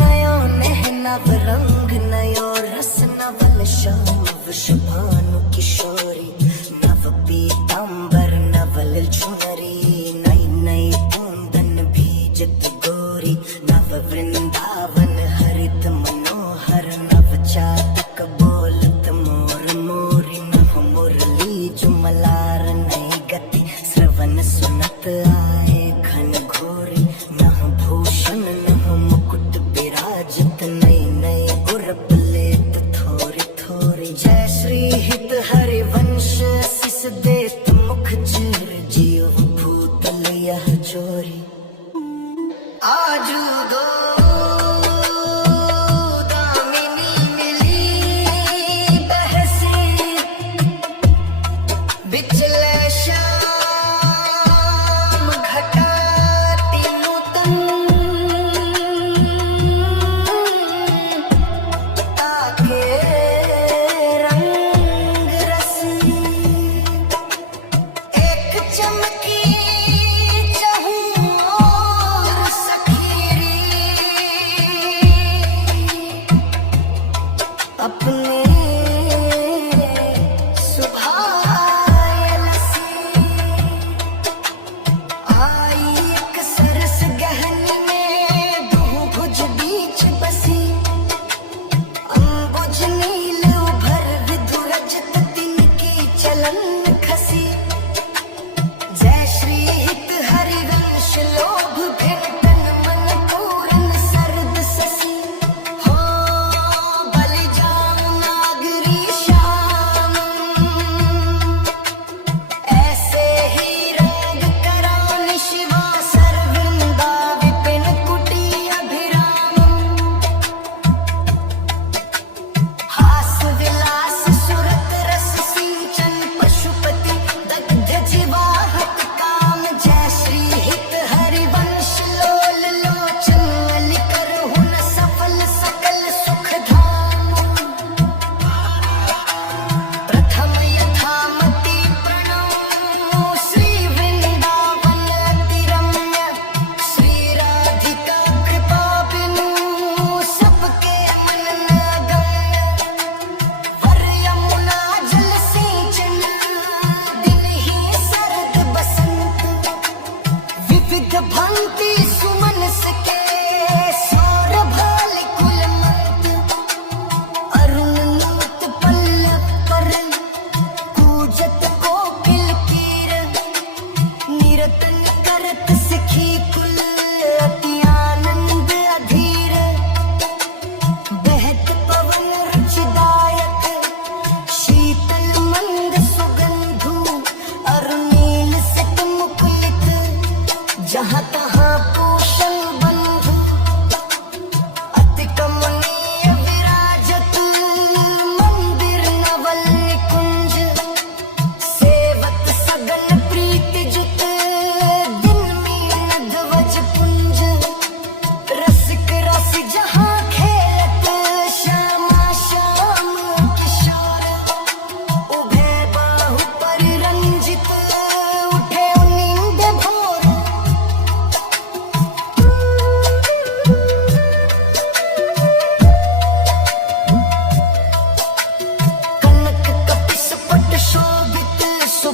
नयो नेह नव रंग नयो रस नवल श्याम वृषभानु किशोरी नव पीतांबर नवल चुनरी नई नई कुंदन बीजत गोरी नव वृंदावन हरित मनोहर नव चातक बोलत मोर मोरी नव मुरली जुमलार नई गति श्रवण सुनत आए घन घोरी नह भूषण नह मुकुट विराजत नई नई उर्प लेत थोरी थोरी जय श्री हित हरिवंश शिष देत मुख चिर जीव भूतल यह चोरी आजू दो दामिनी मिली बहसी बिचले श्याम घटाती नूतन ताके रंग रसी एक चमकी चहूर सखीरी अपने सुभायल सी आई एक सरस गहन में दो भुज बीच बसी अंबुज नील उभर विधुरजत तिनकी चलन खसी जय श्री हित हरिवंश लोभ भिन तन मन पूरन सरद ससी हो बलि जाऊं नागरी श्याम ऐसे ही रंग करान शिवा सरवृंदा विपिन कुटी अभिराम हास विलास सुरत रस सिंचन पशुपति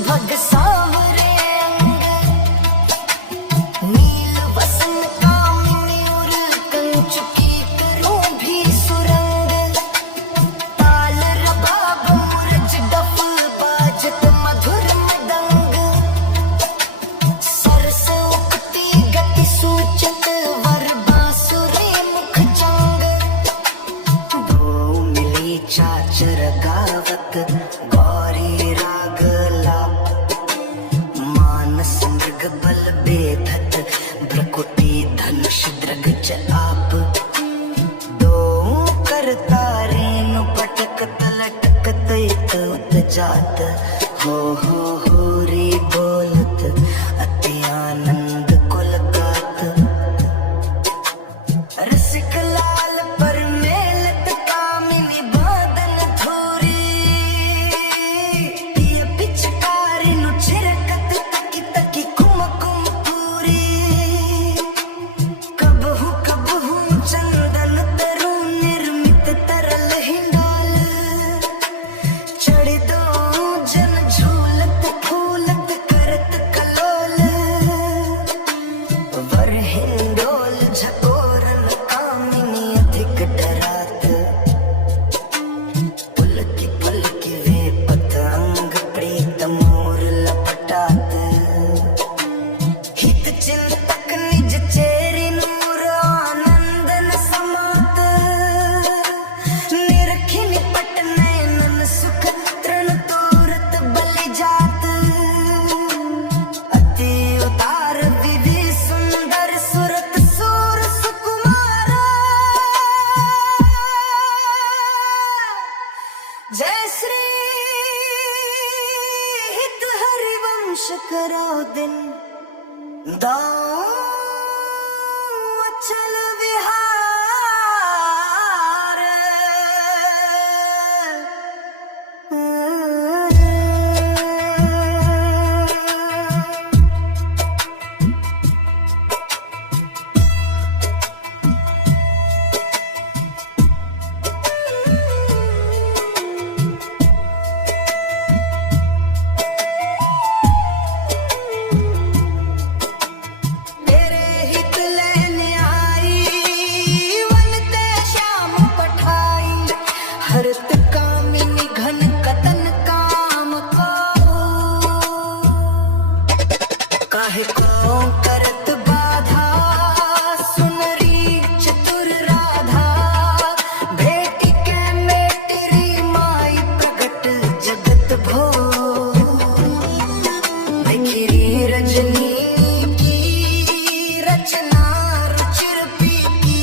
सुभग सांवरे अंग, नील वसन कामिनी उर कंचुकी करूं भी सुरंग। ताल रबाब मुरज डफ बाजत मधुर मृदंग, सरस उक्ति गति सूचक वर बांसुरी मुख चंग। दो मिली चाचर गावत गौरी राग लाप, मानस मृग बल बेधत भ्रकुटी धनुष दृग च आप। दो करता रेणु पटक तलटक तैत उत जात, हो रे बोलत अति आनंद कुल गात। रसिक लाल पर मेलत कामिनी बादन धूरी, पिय पिचकारी नु छिरकत तकी तकी कुम कुम पूरी। कबहू चंदन तरु निर्मित तरल हिंडोल, चढ़ दो जन झूलत फूलत करत कलोल। वर हिंडोल झकोरन कामिनी अधिक डरात, पुलकी वे पत अंग प्रीत मोर लपटात। हित चिंतक निज चेरी नूर आनंदन समात, निरखि निपट नयनन सुख तृण तूरत बलि जात। अति उतार विधि सुंदर सुरत सूर सुकुमारा, जय श्री हित हरिवंश करो दिन, दाऊं अचल विहार। तेरे हित लेने आई, वन ते श्याम पठाई। हरत कामिनी घन कतन काम को, काहे को करत बाधा सुनरी चतुर राधा। बेटी के मेटरी माई प्रगट जगत भो, बिखरी रजनी की रचना रुचिर पीकी।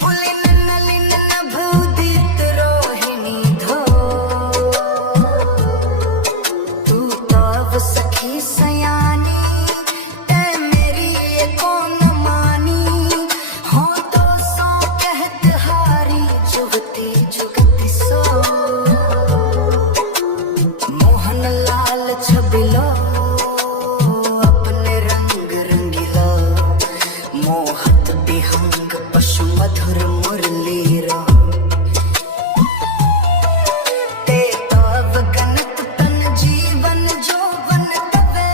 पुलिन नलिन नभ उदित रोहिणी धो, तू तव सखी सयानी ते मेरी ये कौन मानी। हो तो सो कहत हारी जुगती जुगती सो, मोहन लाल छबिलो अपने रंग रंगिलो। मोहत विहंग पशु मधुर मुरली रो, ते तव गणत तन जीवन जोवन तवे।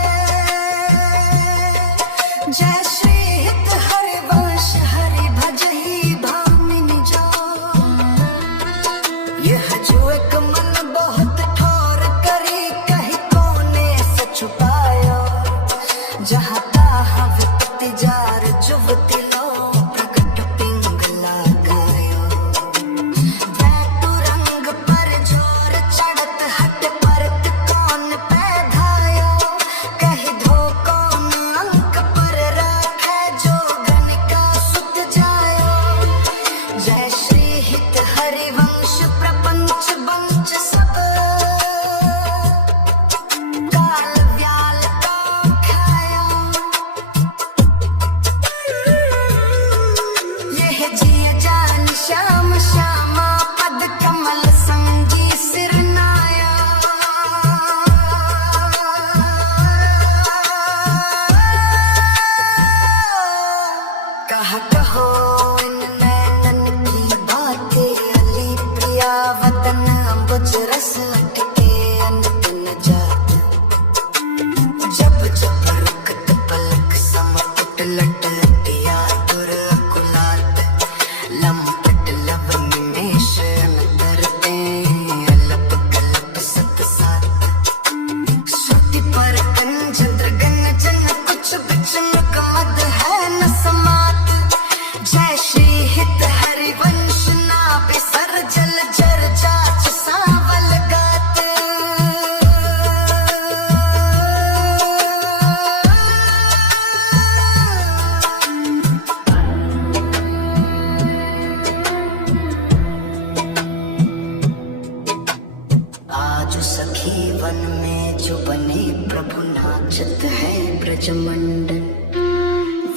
में जो बने प्रभु नाचत है ब्रजमंडन।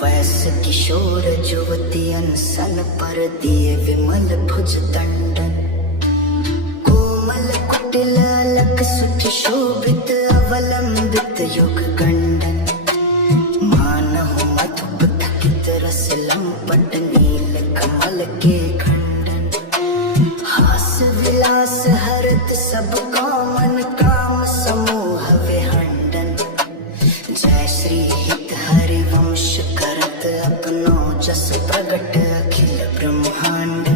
वैस किशोर जुवती अनसन पर दिए विमल भुज दंडन। कोमल कुटिल अलक सुठ शोभित अवलंबित युग गंडन। मानहु मधुप थकित रस लंपट नील कमल के खंडन। हास विलास हरत सब कामन काम समूह विहंडन। जय श्री हित हरि वंश करत अपनो जस प्रगट अखिल ब्रह्मांड।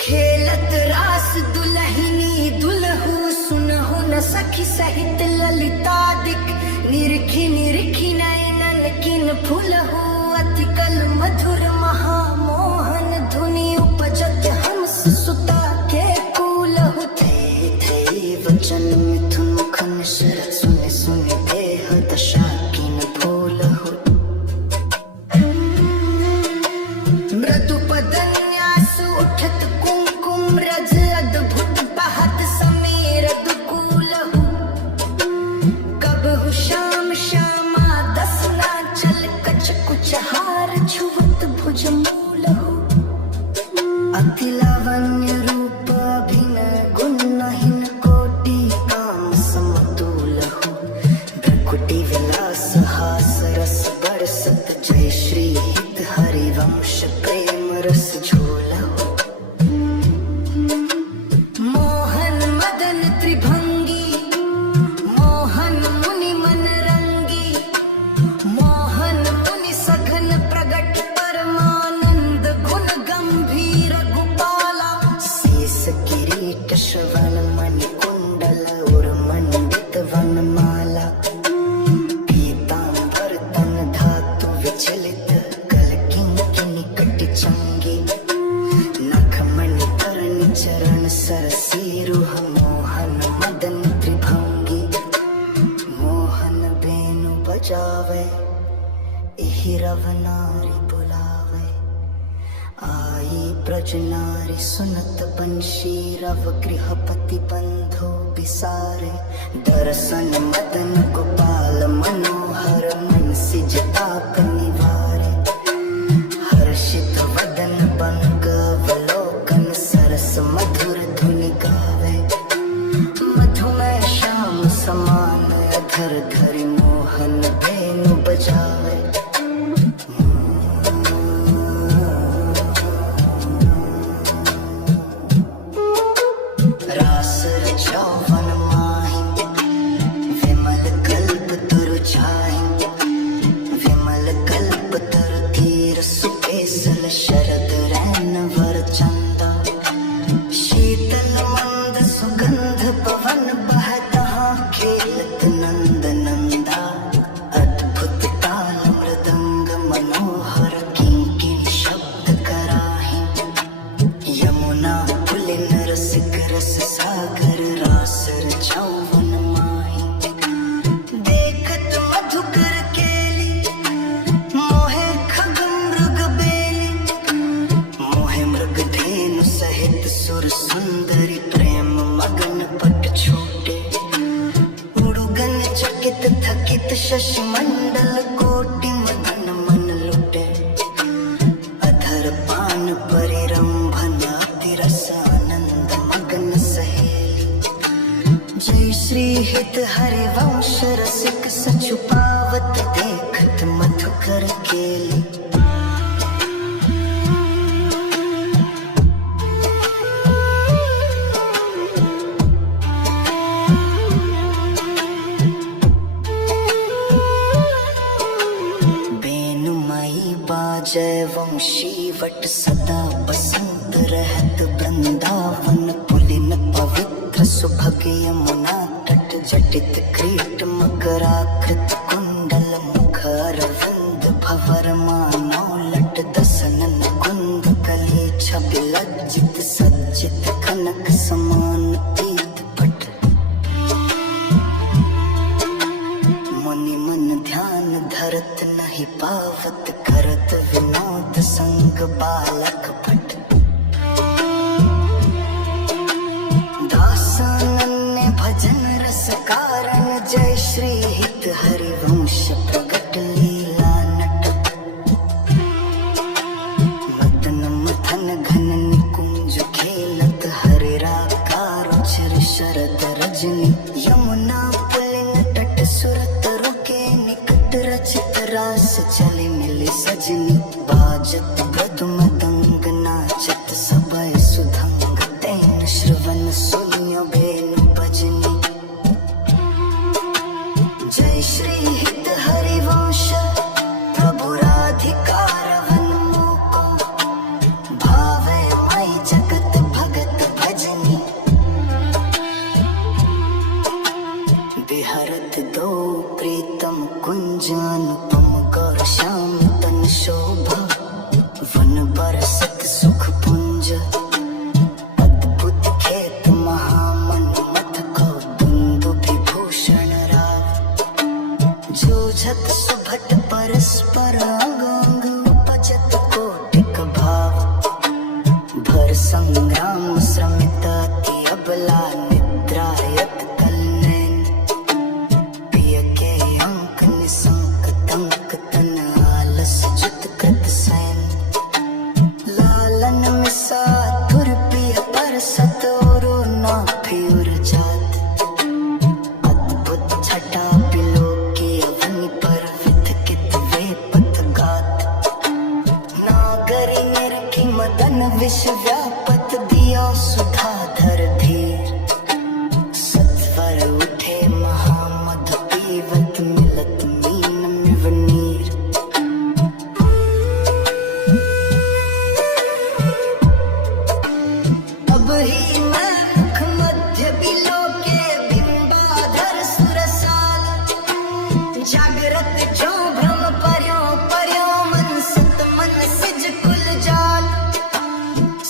खेलत रास दुलहिनी दुलहु सुनहु न सखी सहित ललितादिक। निरखी निरखी नयनन किन फुलहु अति कल मधुर महामोहन धुनि उपजत हंस सुता के कूलहु। थे थे वचन मिथुन मुखन शरत सुनि सुनि देह दशा किन फूलहु। मृदु पदन्यास उठत कुंकुम रज अद्भुत बहत समीर दुकूलहु। कबहु श्याम श्यामा दसना चल कच कुच हार छुवत भुज मूलहु। अति लावण्य रूप अभिनय गुणहीन कोटि काम समतुलहु। भ्रकुटि विलास हास रस बरसत जय श्री हित हरि वंश प्रेम रस झोलहु। मोहन मदन त्रिभंगी मोहन मुनि मन रंगी। मोहन मुनि सघन प्रगट परमानंद गुण गंभीर गोपाला। शेष किरीट श्रवण मणि कुंडल उर मंडित वनमाला। पीतांबर तन धातु विचलित कल किंकिनी कटि चंगी। नखमणि तरनि चरण सरसीरुह मोहन मदन त्रिभंगी। मोहन बेनु बजावे एहि रव नारी बुलावे। आई ब्रज नारी सुनत बंशी रव गृहपति बंधु बिसारे। दर्शन मदन गोपाल मनोहर मन सिज ताप निवारे। हर्षित वदन बंग अवलोकन सरस मधुर धुनि गावे। मधुमय श्याम समान अधर धरि मोहन बेनु बजावे। रास रचौवन माहि विमल कल्प तरु छाहि। विमल कल्प तरु धीर सुकेसल शरद रैन वर चंदा। शीतल मंद सुगंध पवन बहता खेलत नंद नंदा। अद्भुत ताल मृदंग मनोहर किंकिण शब्द कराहि। यमुना पुलिन रसिक रस सागर रास रचौवन माहि। देखत मधुकर केली मोहे खग मृग बेली। मोहे मृग धेनु सहित सुर सुंदरी प्रेम मगन पट छूटे। उड़ुगन चकित थकित शशि मंडल कोटि मदन मन लुटे। अधर पान परिरंभन अति रस आनंद मगन सहेली। जय श्री हित हरि वंश रसिक सचुपावत देखत मधुकर केली। बेनुमाई बाजय वंशी वट सदा बसंत रहत वृंदावन। पुलिन पवित्र सुभग यमुना तट जटित क्रीट मकराकृत कुंडल। मुख अरविंद भवर मानव लट दसनन कुंद कली छबि लज्जित सज्जित कनक समान पीत पट। मुनि मन ध्यान धरत नहीं पावत करत विनोद संग बालक भट। सुधङ्गतेन श्रवण शून्यवेन भजनि जय श्री हित हरिवंश प्रभुराधिकारवन्मुको भावे मयि जगत भगत भजनि विहरत दो प्रीतम कुंजानुपम गौर श्याम तन शोभा वन बरसत सुख पुंज अद्भुत खेत महामन मथ कौतुंदु विभूषण राव जूझत सुभट परस्पर अंग उपजत कोटिक भाव भर संग्राम श्रमित अति अबला निद्रायत कलनैन पिय के अंक निसंक तंक तन आलस जुत कृत सैन लालन मिसा थुर पिय पर सतोरु ना फिर जात अद्भुत छटा पिलो की अवनि पर विथकित वे पत गात नागरी निरखी मदन विष व्यापत दिया सुधाधर धीर सत्वर उठे महामद पीवत मिलत मीन मिवनीर अब ही मैं मुख मध्य बिलो के बिंबाधर सुरसाल जागृत जो भ्रम पर्यो पर्यो मन सत मन सिज कुल जाल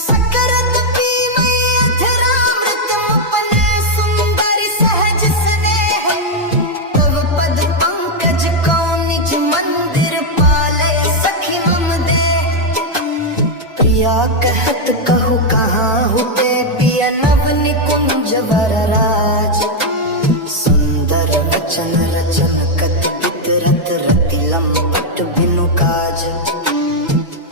सकरत पीवै अधरामृत मुपने सुंदर सहज स्नेह तव पद पंकज को निज मंदिर पाले सखी मम दे प्रिया कहत कहु कहाँ हुते पिय नव निकुंज वरराज सुंदर वचन रचन कत बितरत रति लंपट बिनु काज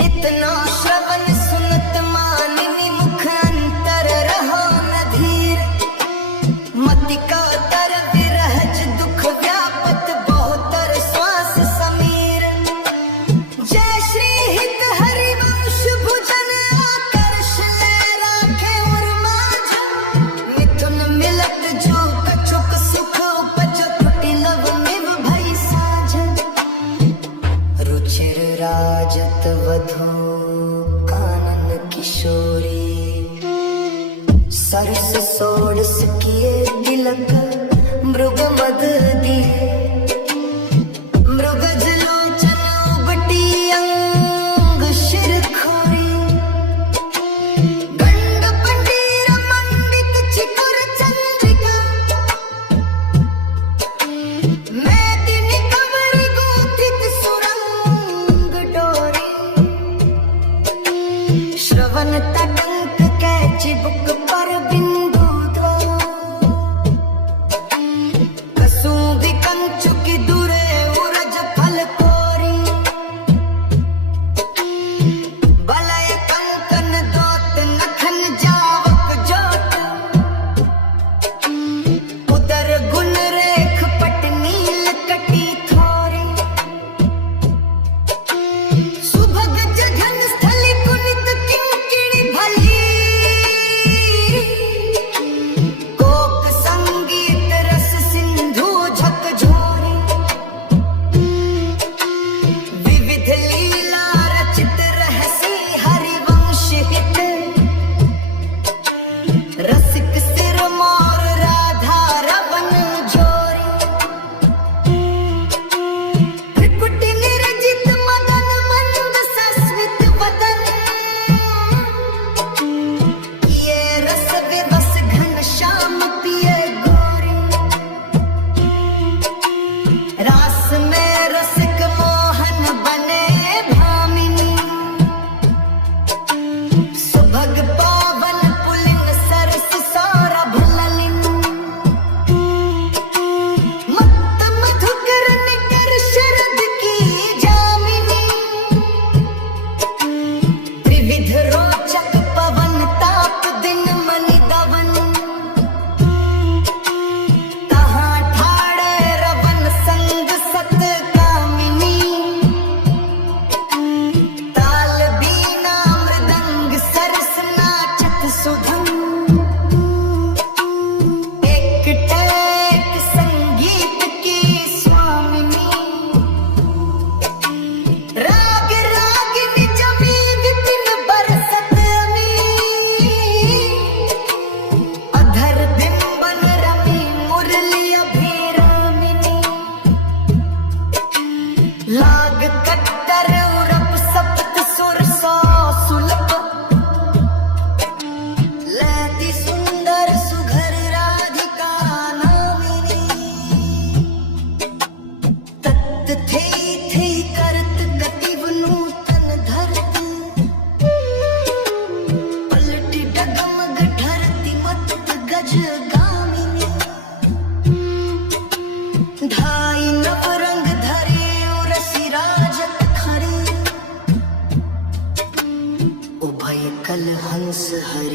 इतना श्रवण सुनत मानिनी मुख अंतर रहो नधीर मति का तर विरहज दुख व्यापत बहुतर श्वास समीर जय श्री हित हरिवंश भुजन आकर्ष ले राखे उर्माझ मिथुन मिलत जो कछुक सुख उपज त्रुटि नव निव भई साझ रुचिर राजत वधू कानन किशोरी सरस सोडस किए तिलक मृग मद दिए मृगज लोचन उबटी अंग शिर खोरी गंड पंडीर मंडित चिकुर चंद्रिका मैदिनी कमर गोथित सुरंग डोरी श्रवण तटंक कैची बुक पर बिंदु द्वा कसूभि कंचु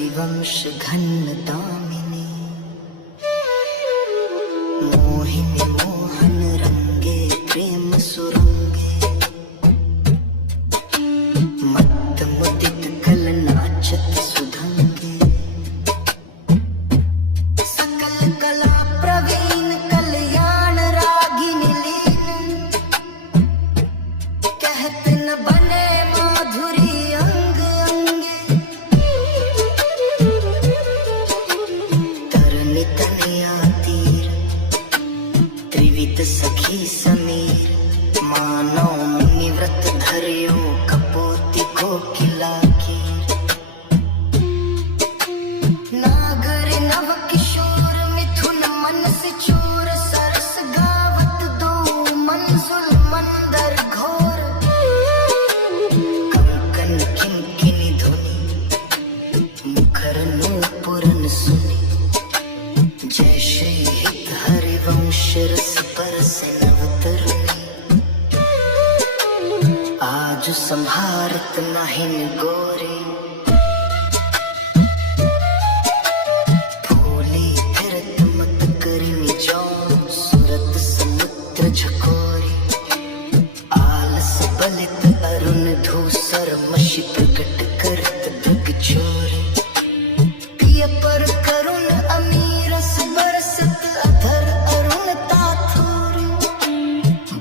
हरिवंश घनदामिनी मोहिनी मोहन रंगे प्रेम सुरंगे मत्त मुदित कल नाचत सुधंगे सकल कला प्रवीण कल्याण रागिनी लीन कहत न बने माधुरी अंग अंगे तरनी तनिया तीर त्रिविध सखी समीर मानव मुनि व्रत धर्यो कपोति कोकिला कीर नागर नव किशोर मिथुन मनस चोर सरस गावत दो मंजुल मंदर घोर कंकन किंकिनी धुनि मुखर नूपुरन सुनि जय श्री हित हरिवंश रस परस नवतरुणी आज संहारत नाहिन गोरे फूली फिरत मत करिनी जौन सुरत समुद्र झकोरे आलस बलित अरुण धूसर मशी प्रकट करत दृग छोरे पिय पर करुण अमीरस बरसत अधर अरुण ताथोरे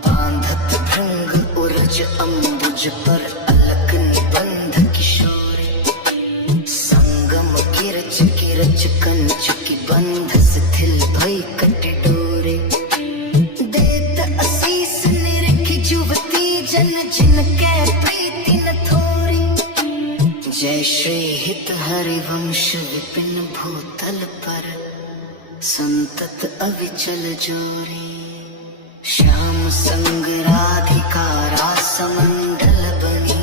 बांधत भृंग उरज अम्बुज पर अलक निबंध किशोरे संगम किरच किरच कंच की बंध शिथिल भई कट डोरे देत असीस निरख जुवती जन जिनके प्रीति न थोरी जय श्री हित हरिवंश विपिन भूतल पर संतत अविचल जोरी श्याम संग राधिका रास मंडल बनी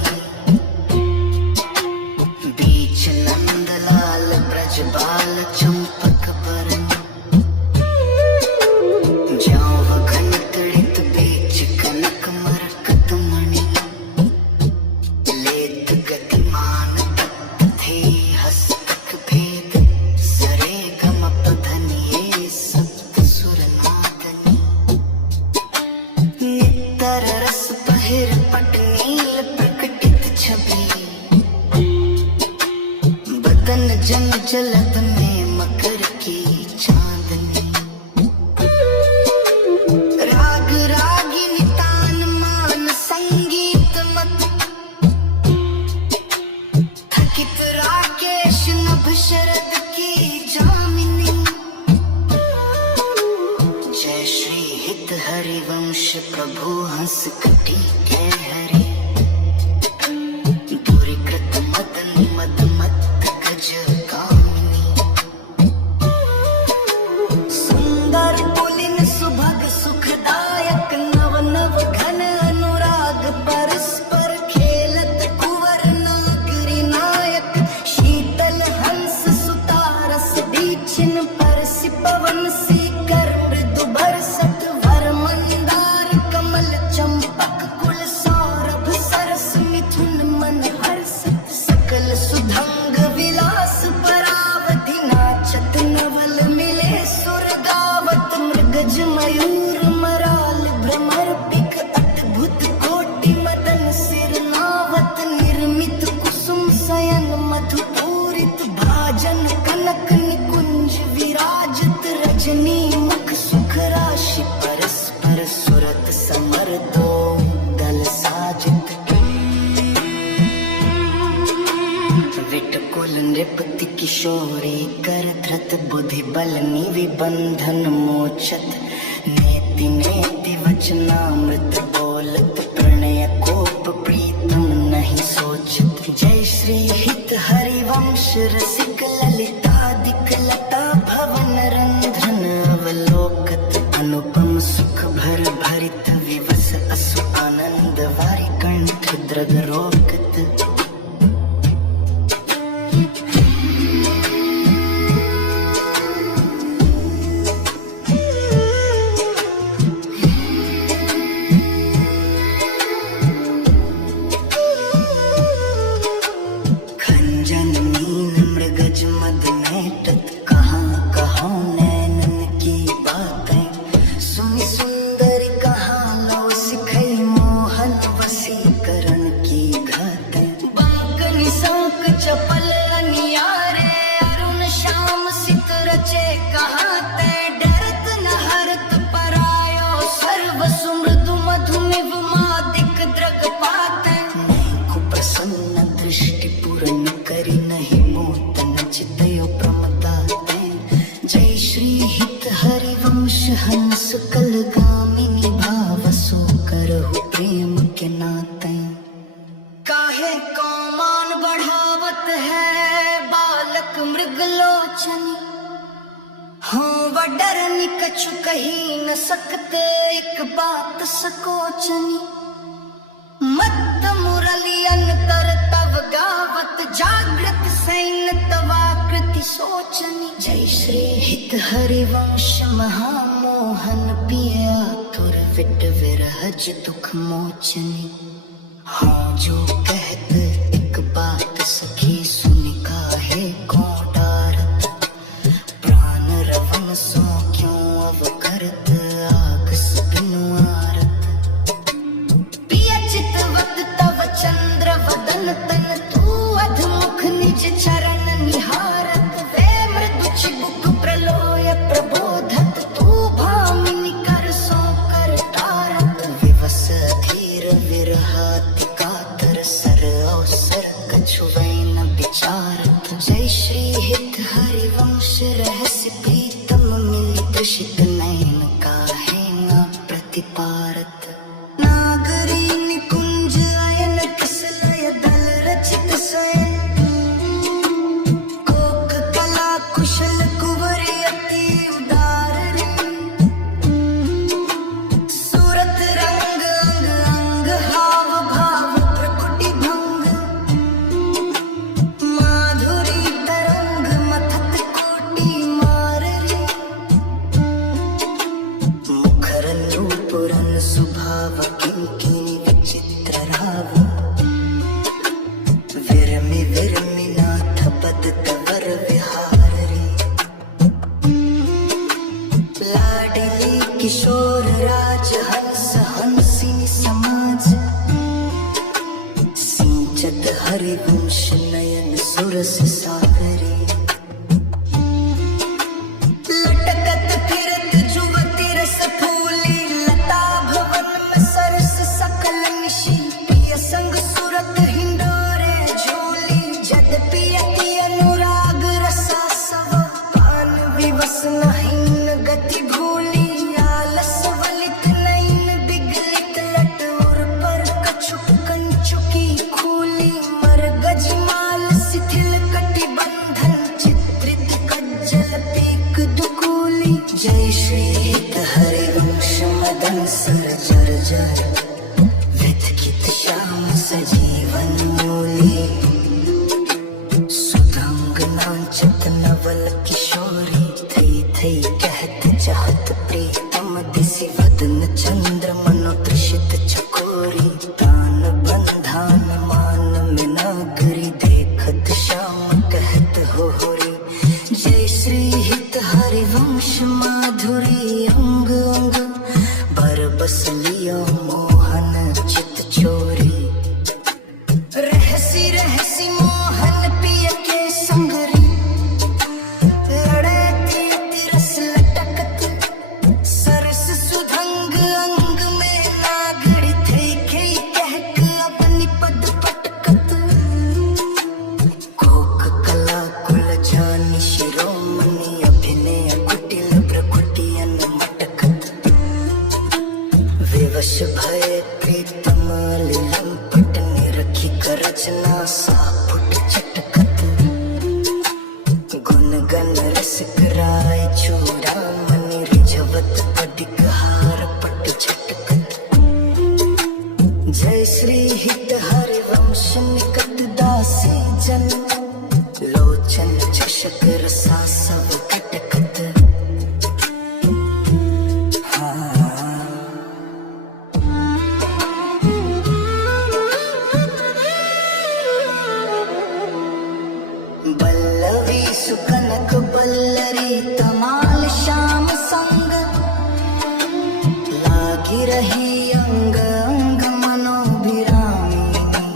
बीच नंदलाल ब्रज बाल चंपक बरनी ज्यों घन तड़ित बीच कनक मरकत मणि लेत गतिमान तप्त थे हस्तक भेद सरे गम पधनिये सप्त सुर नादनी नित्तर रस पहिर पट नील प्रकटित छवि बदन जंग जलद में मकर की चांदनी राग रागिनी तान मान संगीत मत थकित राकेश नभ शरद की जामिनी जय श्री हित हरिवंश प्रभु हंस कटी के हरे दूरीकृत मदन मद मत गज कामिनी सुंदर पुलिन सुभग सुखदायक नव नव घन अनुराग परस्पर खेलत कुंवर नागरी नायक शीतल हंस सुतारस दीक्षिण परसि पवन सी कर मृदु बरसत वर मंदार कमल चंपक कुल सौरभ सरस मिथुन मन हर्षित सकल सुधंग विलास परावधि नाचत नवल मिले सुर गावत मृगज मयूर मराल भ्रमर पिक अद्भुत कोटि मदन सिर नावत निर्मित कुसुम शयन मधुपूरित भाजन कनक निकुंज विराजत रजनी मुख सुख राशि परस्पर सुरत समर दो दल साजित विटकुल नृपति किशोरी कर धृत बुद्धि बल निवि बंधन मोचत नेति नेति वचनामृत बोलत प्रणय कोप प्रीतम नहीं सोचत जय श्री हित हरिवंश रसिक ललितादिक लता भवन रंध्रन अवलोकत अनुपम सुख भर भरित विवस असु आनंद वारि कंठ द्रग रोकत चितयो प्रमदाते। जय श्री हित हरिवंश हंस कलगामिनी भावसो करहु प्रेम के नाते। काहे को मान बढ़ावत है बालक मृगलोचनी, हाँ वडर कछु कही न सकते एक बात सकोचनी। मत मुरली अंतर तव गावत जागृत सैन तवाकृति सोचनी। जय श्री हित हरिवंश महामोहन पिय आतुर विट विरहज दुख मोचनी। हाँ जो कहत एक बात सखी सुनि काहे को डारत, प्राण रवन सो क्यों अवकरत आगस बिनु आरत। पिय चितवत तव चंद्र वदन तन तू अधमुख निज चरण निहारत। वे मृदु चिबुक प्रलोय प्रबोधत तू भामिनी कर सो कर तारत। विवस धीर विरहाति कातर सर अवसर कछु वैन विचारत। जय श्री हित हरिवंश रहस्य प्रीतम मिलि तृषित नयन काहे न प्रतिपारत। नागरी निकुंज अयन किसलय दल रचित स्वयं, कोक कला कुशल कुंवर अति उदार रे। सूरत रंग अंग अंग हाव भाव प्रकुटि भंग, माधुरी तरंग मथत कोटि मार रे। मुखर नूपुरन सुभाव किंकिनी विचित्र राव, विरमि विरमि नाथ पद तवर विहार रे। लाडली किशोर राज हंस हंसिनी समाज, सिंचत हरिवंश नयन सुरस सागरे। लटकत फिरत जुवति रस फूली, लता भवन में सरस सकल निशि। पिय संग सुरत हिंडोरे झूली, जद पियति अनुराग रसा सव। पान विवस नहीन गति भूली, आलस वलित नैन बिगलित लट उर पर कछुक कंचुकी खूली। मरगज माल शिथिल कटि बंधन, चित्रित कज्जल पीक दुकूली। जय श्री हित हरिवंश मदन सर जर जर, विधकित श्याम सजीवन मूली। सुदंग नाचत नवल किशोरी, थई थई कहत चाहत प्रीतम दिसि वदन चंद्र मनो तृषित चकोरी। तान बंधान मान में नागरी, देखत श्याम कहत हो रे। जय श्री हित हरिवंश माधुरी अंग अंग, बर बस लियो मोहन चित चोरी। रहसी रहसी मोहन पिय के संगरी, लड़े तीति रस लटकत। सरस सुधंग अंग में नागड़ी थई खई कहक अपनी पद पटकत। कोक कला कुल जानि शिरोमणि, अभिनय कुटिल प्रकुटियन मटकत। विवश भय प्रीतम लिलंपट, निरखी कर रचना सापुट चटकत। गुण गन रसिक राय चूड़ामणि, रिझवत पदिक हार पट छटकत। जय श्री हित हरिवंश निकट दासी जन, लोचन चषक रसा सब कटकत। बल्लवी सुकनक बल्लरी तमाल श्याम संग, लागी रही अंग अंग मनोभिरामिनी।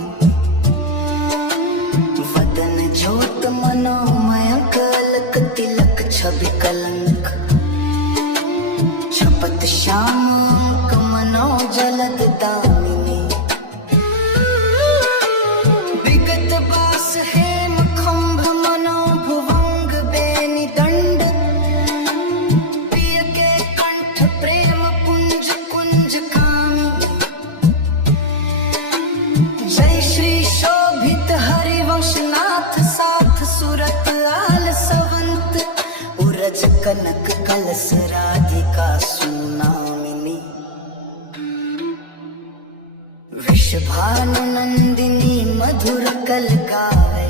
वदन ज्योत मनोमय कलक, तिलक छवि कलंक। छपत श्याम अंक मनोजलद दामिनी। विगत बास हेम खंभ मनोभुवन, कनक कलश राधिका सुनामिनी वृषभानु नंदिनी मधुर कल गावे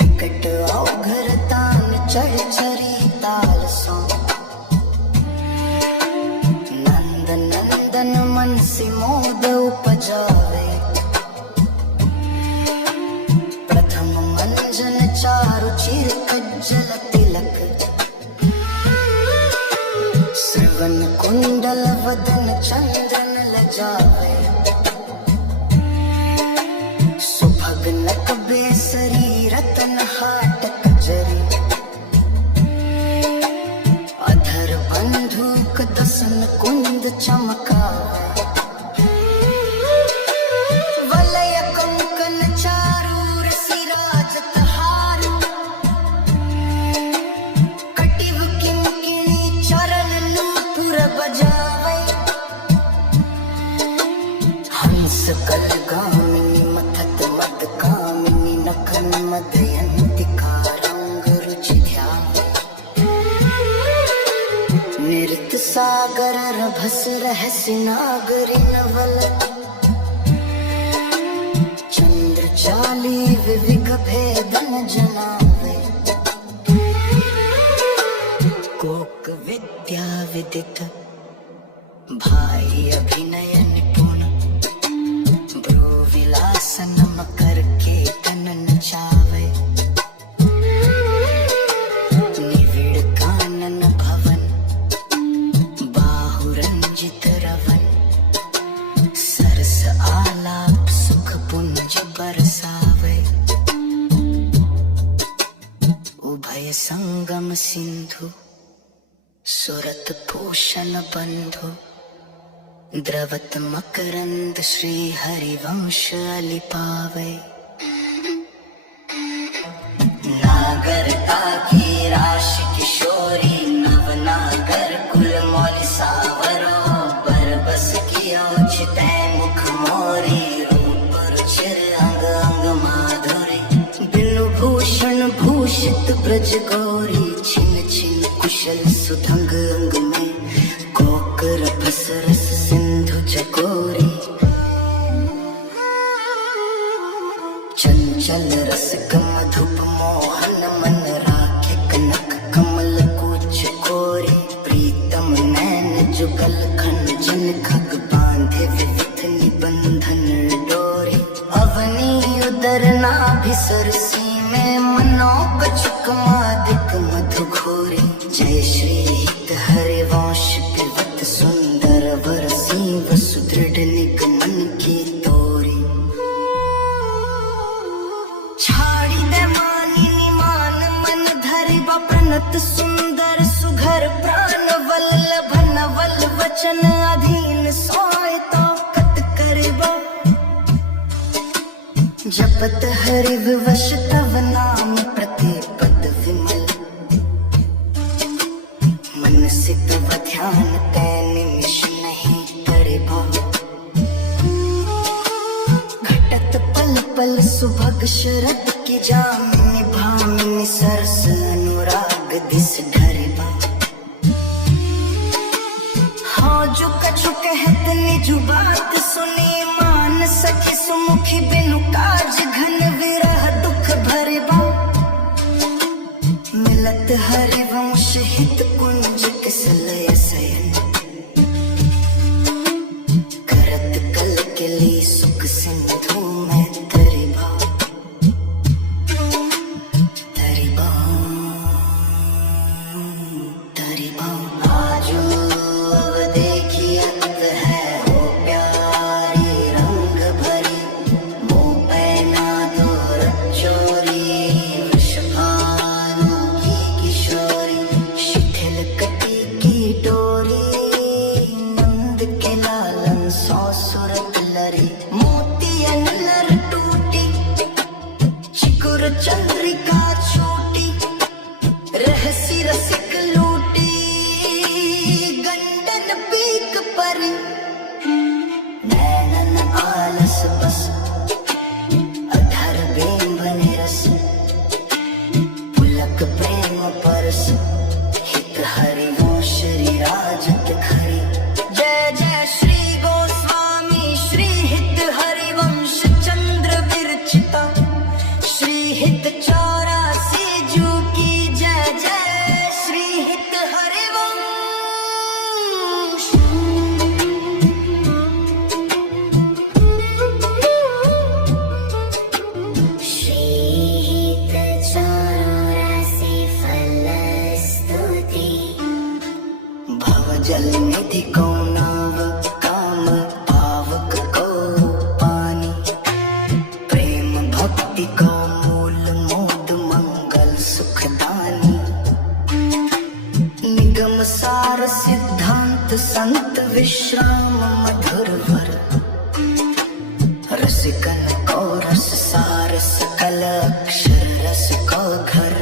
विकट अवघर तान चढ़ चरी ताल सो नंद नंदन मन से मोद उपजावे प्रथम मंजन चारु चिर कज्जल तिलक श्रवण कुंडल वदन चंदन लजावे सुभग नक बेसरी रतन हाटक जरी अधर बंधुक दसन कुंद चमकावे वलय कंकन चारूर सिराजत हार कटिव किंकिणी चरण नूपुर बजावे हंस कल गामिनी मथत मद कामिनी नखन मदयंतिका रंग रुचि ध्यावे नृत्य सागर रभस रहस्य नागरी नवल चंद्र चाली विविग भेदन जनावे कोक विद्या विदित भाई अभिनय निपुण भ्रू विलासन मकर के तन नचावे निविड़ कानन भवन बाहु रंजित रवन सरस आलाप सुख पुंज बरसावे उभय संगम सिंधु सुरत भूषण बंधु द्रवत मकरंद श्री हरिवंश अलिपावे नागर ताकी राशि किशोरी नवनागर कुल मौलि सावरो बरबस कियो चितै मुख मोरी रूप रुचिर अंग अंग माधुरी बिनु भूषण भूषित ब्रज गौरी छिन छिन कुशल सुधंग अंग में कोक रभस रस सिंधु चकोरी चंचल रस मधुप मोहन मन राखे कनक कमल कूच कोरी प्रीतम नैन जुगल खंड जन खग बांधे विविध निबंधन डोरी अवनी उदर नाभि सरसी में मनो कछुक मादिक मधु घोरी जय श्री हित हरिवंश पिबत सुंदर वरसी वसुदृढ़ निगमन की तोरी छाड़ी दे मानिनी मान मन धरि प्रणत सुंदर सुघर प्राण वल्लभ नवल वचन अधीन सोय तो कत करबो जपत हरि विवश तव नाम प्रति पद विमल मन से तव ध्यान तै निमिष नहीं पड़बो घटत पल पल सुभग शरद की जामिनी भामिनी सरस अनुराग दिस ढरबा हाँ जो कछु कहत निजु बात सुनी मान सखी सुमुखी बिनु काज घन विरह दुख भरबा मिलत हरिवंश हित कुंज किस लय सयन करत कल के लिए सुख सिंधु में तरिबा तरिबा तरिबा आजू अब देखी अंत है वो प्यारी रंग भरी वो पैना दो चोरी वृषभानु की किशोरी शिथिल कटी की डोरी नंद के लालन सौ सुरत लरी मोतियन लर टूटी चिकुर चंद्रिका छोटी रहसी रसिक लूटी गंडन पीक परी नैनन आलस बस अधर बेंबन रस पुलक बसंत विश्राम मधुर वर, रसिकन को रस सार सकल अक्षर रस को घर।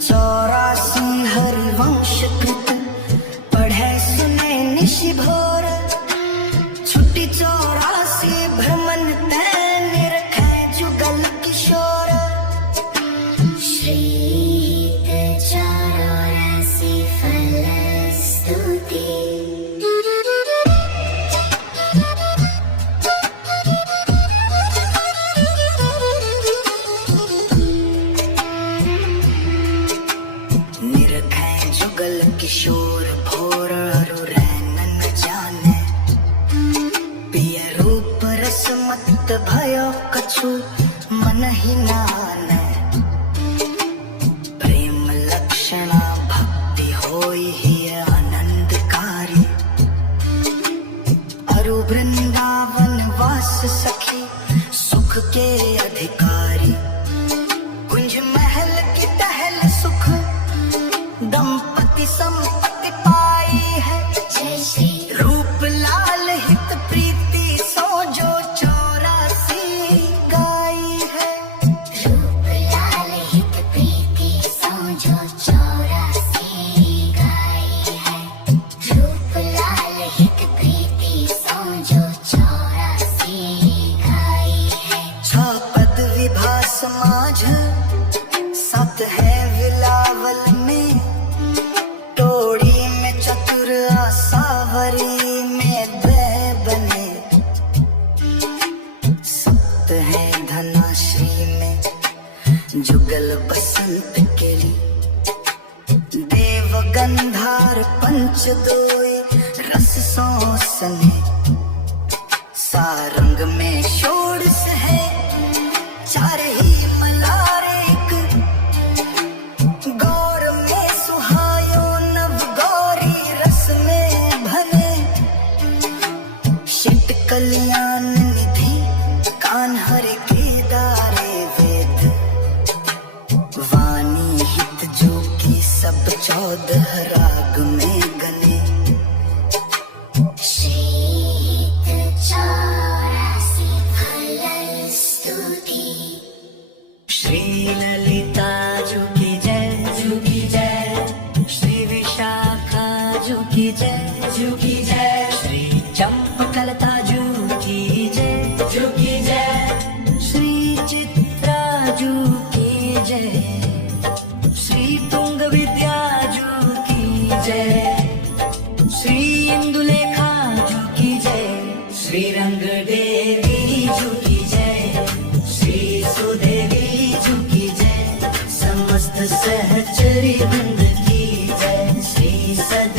84 हरिवंश कृत पढ़े सुने निशि भोर, छुट्टी 84 भ्रमण तय निरखे जुगल किशोर। श्रीत 84 फलस्तुति। निरखे जुगल किशोर भोर अरु रैन न जाने, पिय रूप रस मत भयो कछु मन ही नाने। प्रेम लक्षणा भक्ति होई ही आनंदकारी, अरु वृंदावन वास सखी सुख के अधिकारी। कुंज महल की टहल सुख दंपति संपत्ति पाई है, जय श्री रूप लाल हित प्रीति सो जो 84 गाई है। रूप लाल हित प्रीति सो जो 84 गाई है। रूप लाल हित प्रीति सो जो 84 गाई है। 6 पद विभास माझ 7 है विलावल में, टोड़ी में चतुर आसावरी में द्वय बने। 7 है धनाश्री में जुगल बसंत केली, देव गंधार पंच दोई रस सोसने। सारंग में षोडश है 4 ही मलार एक, गौर में सुहायो नव गौरी रस में भले। शिट कल्याण निधि कान्हर केदारे वेद, वाणी हित जो की सब 14 राग में गने। श्रीत 84 फलस्तुति। श्री ललिता जू की जय, श्री विशाखा जू की जय, श्री चंपकलता जू की जय, श्री चित्रा जू की जय, श्री तुंग विद्या जू की जय, श्री इंदुलेखा जू की जय, श्री रंग देवी जू की जय, श्री सुदेवी जू की जय, समस्त सहचरी वृंद की जय, श्री सद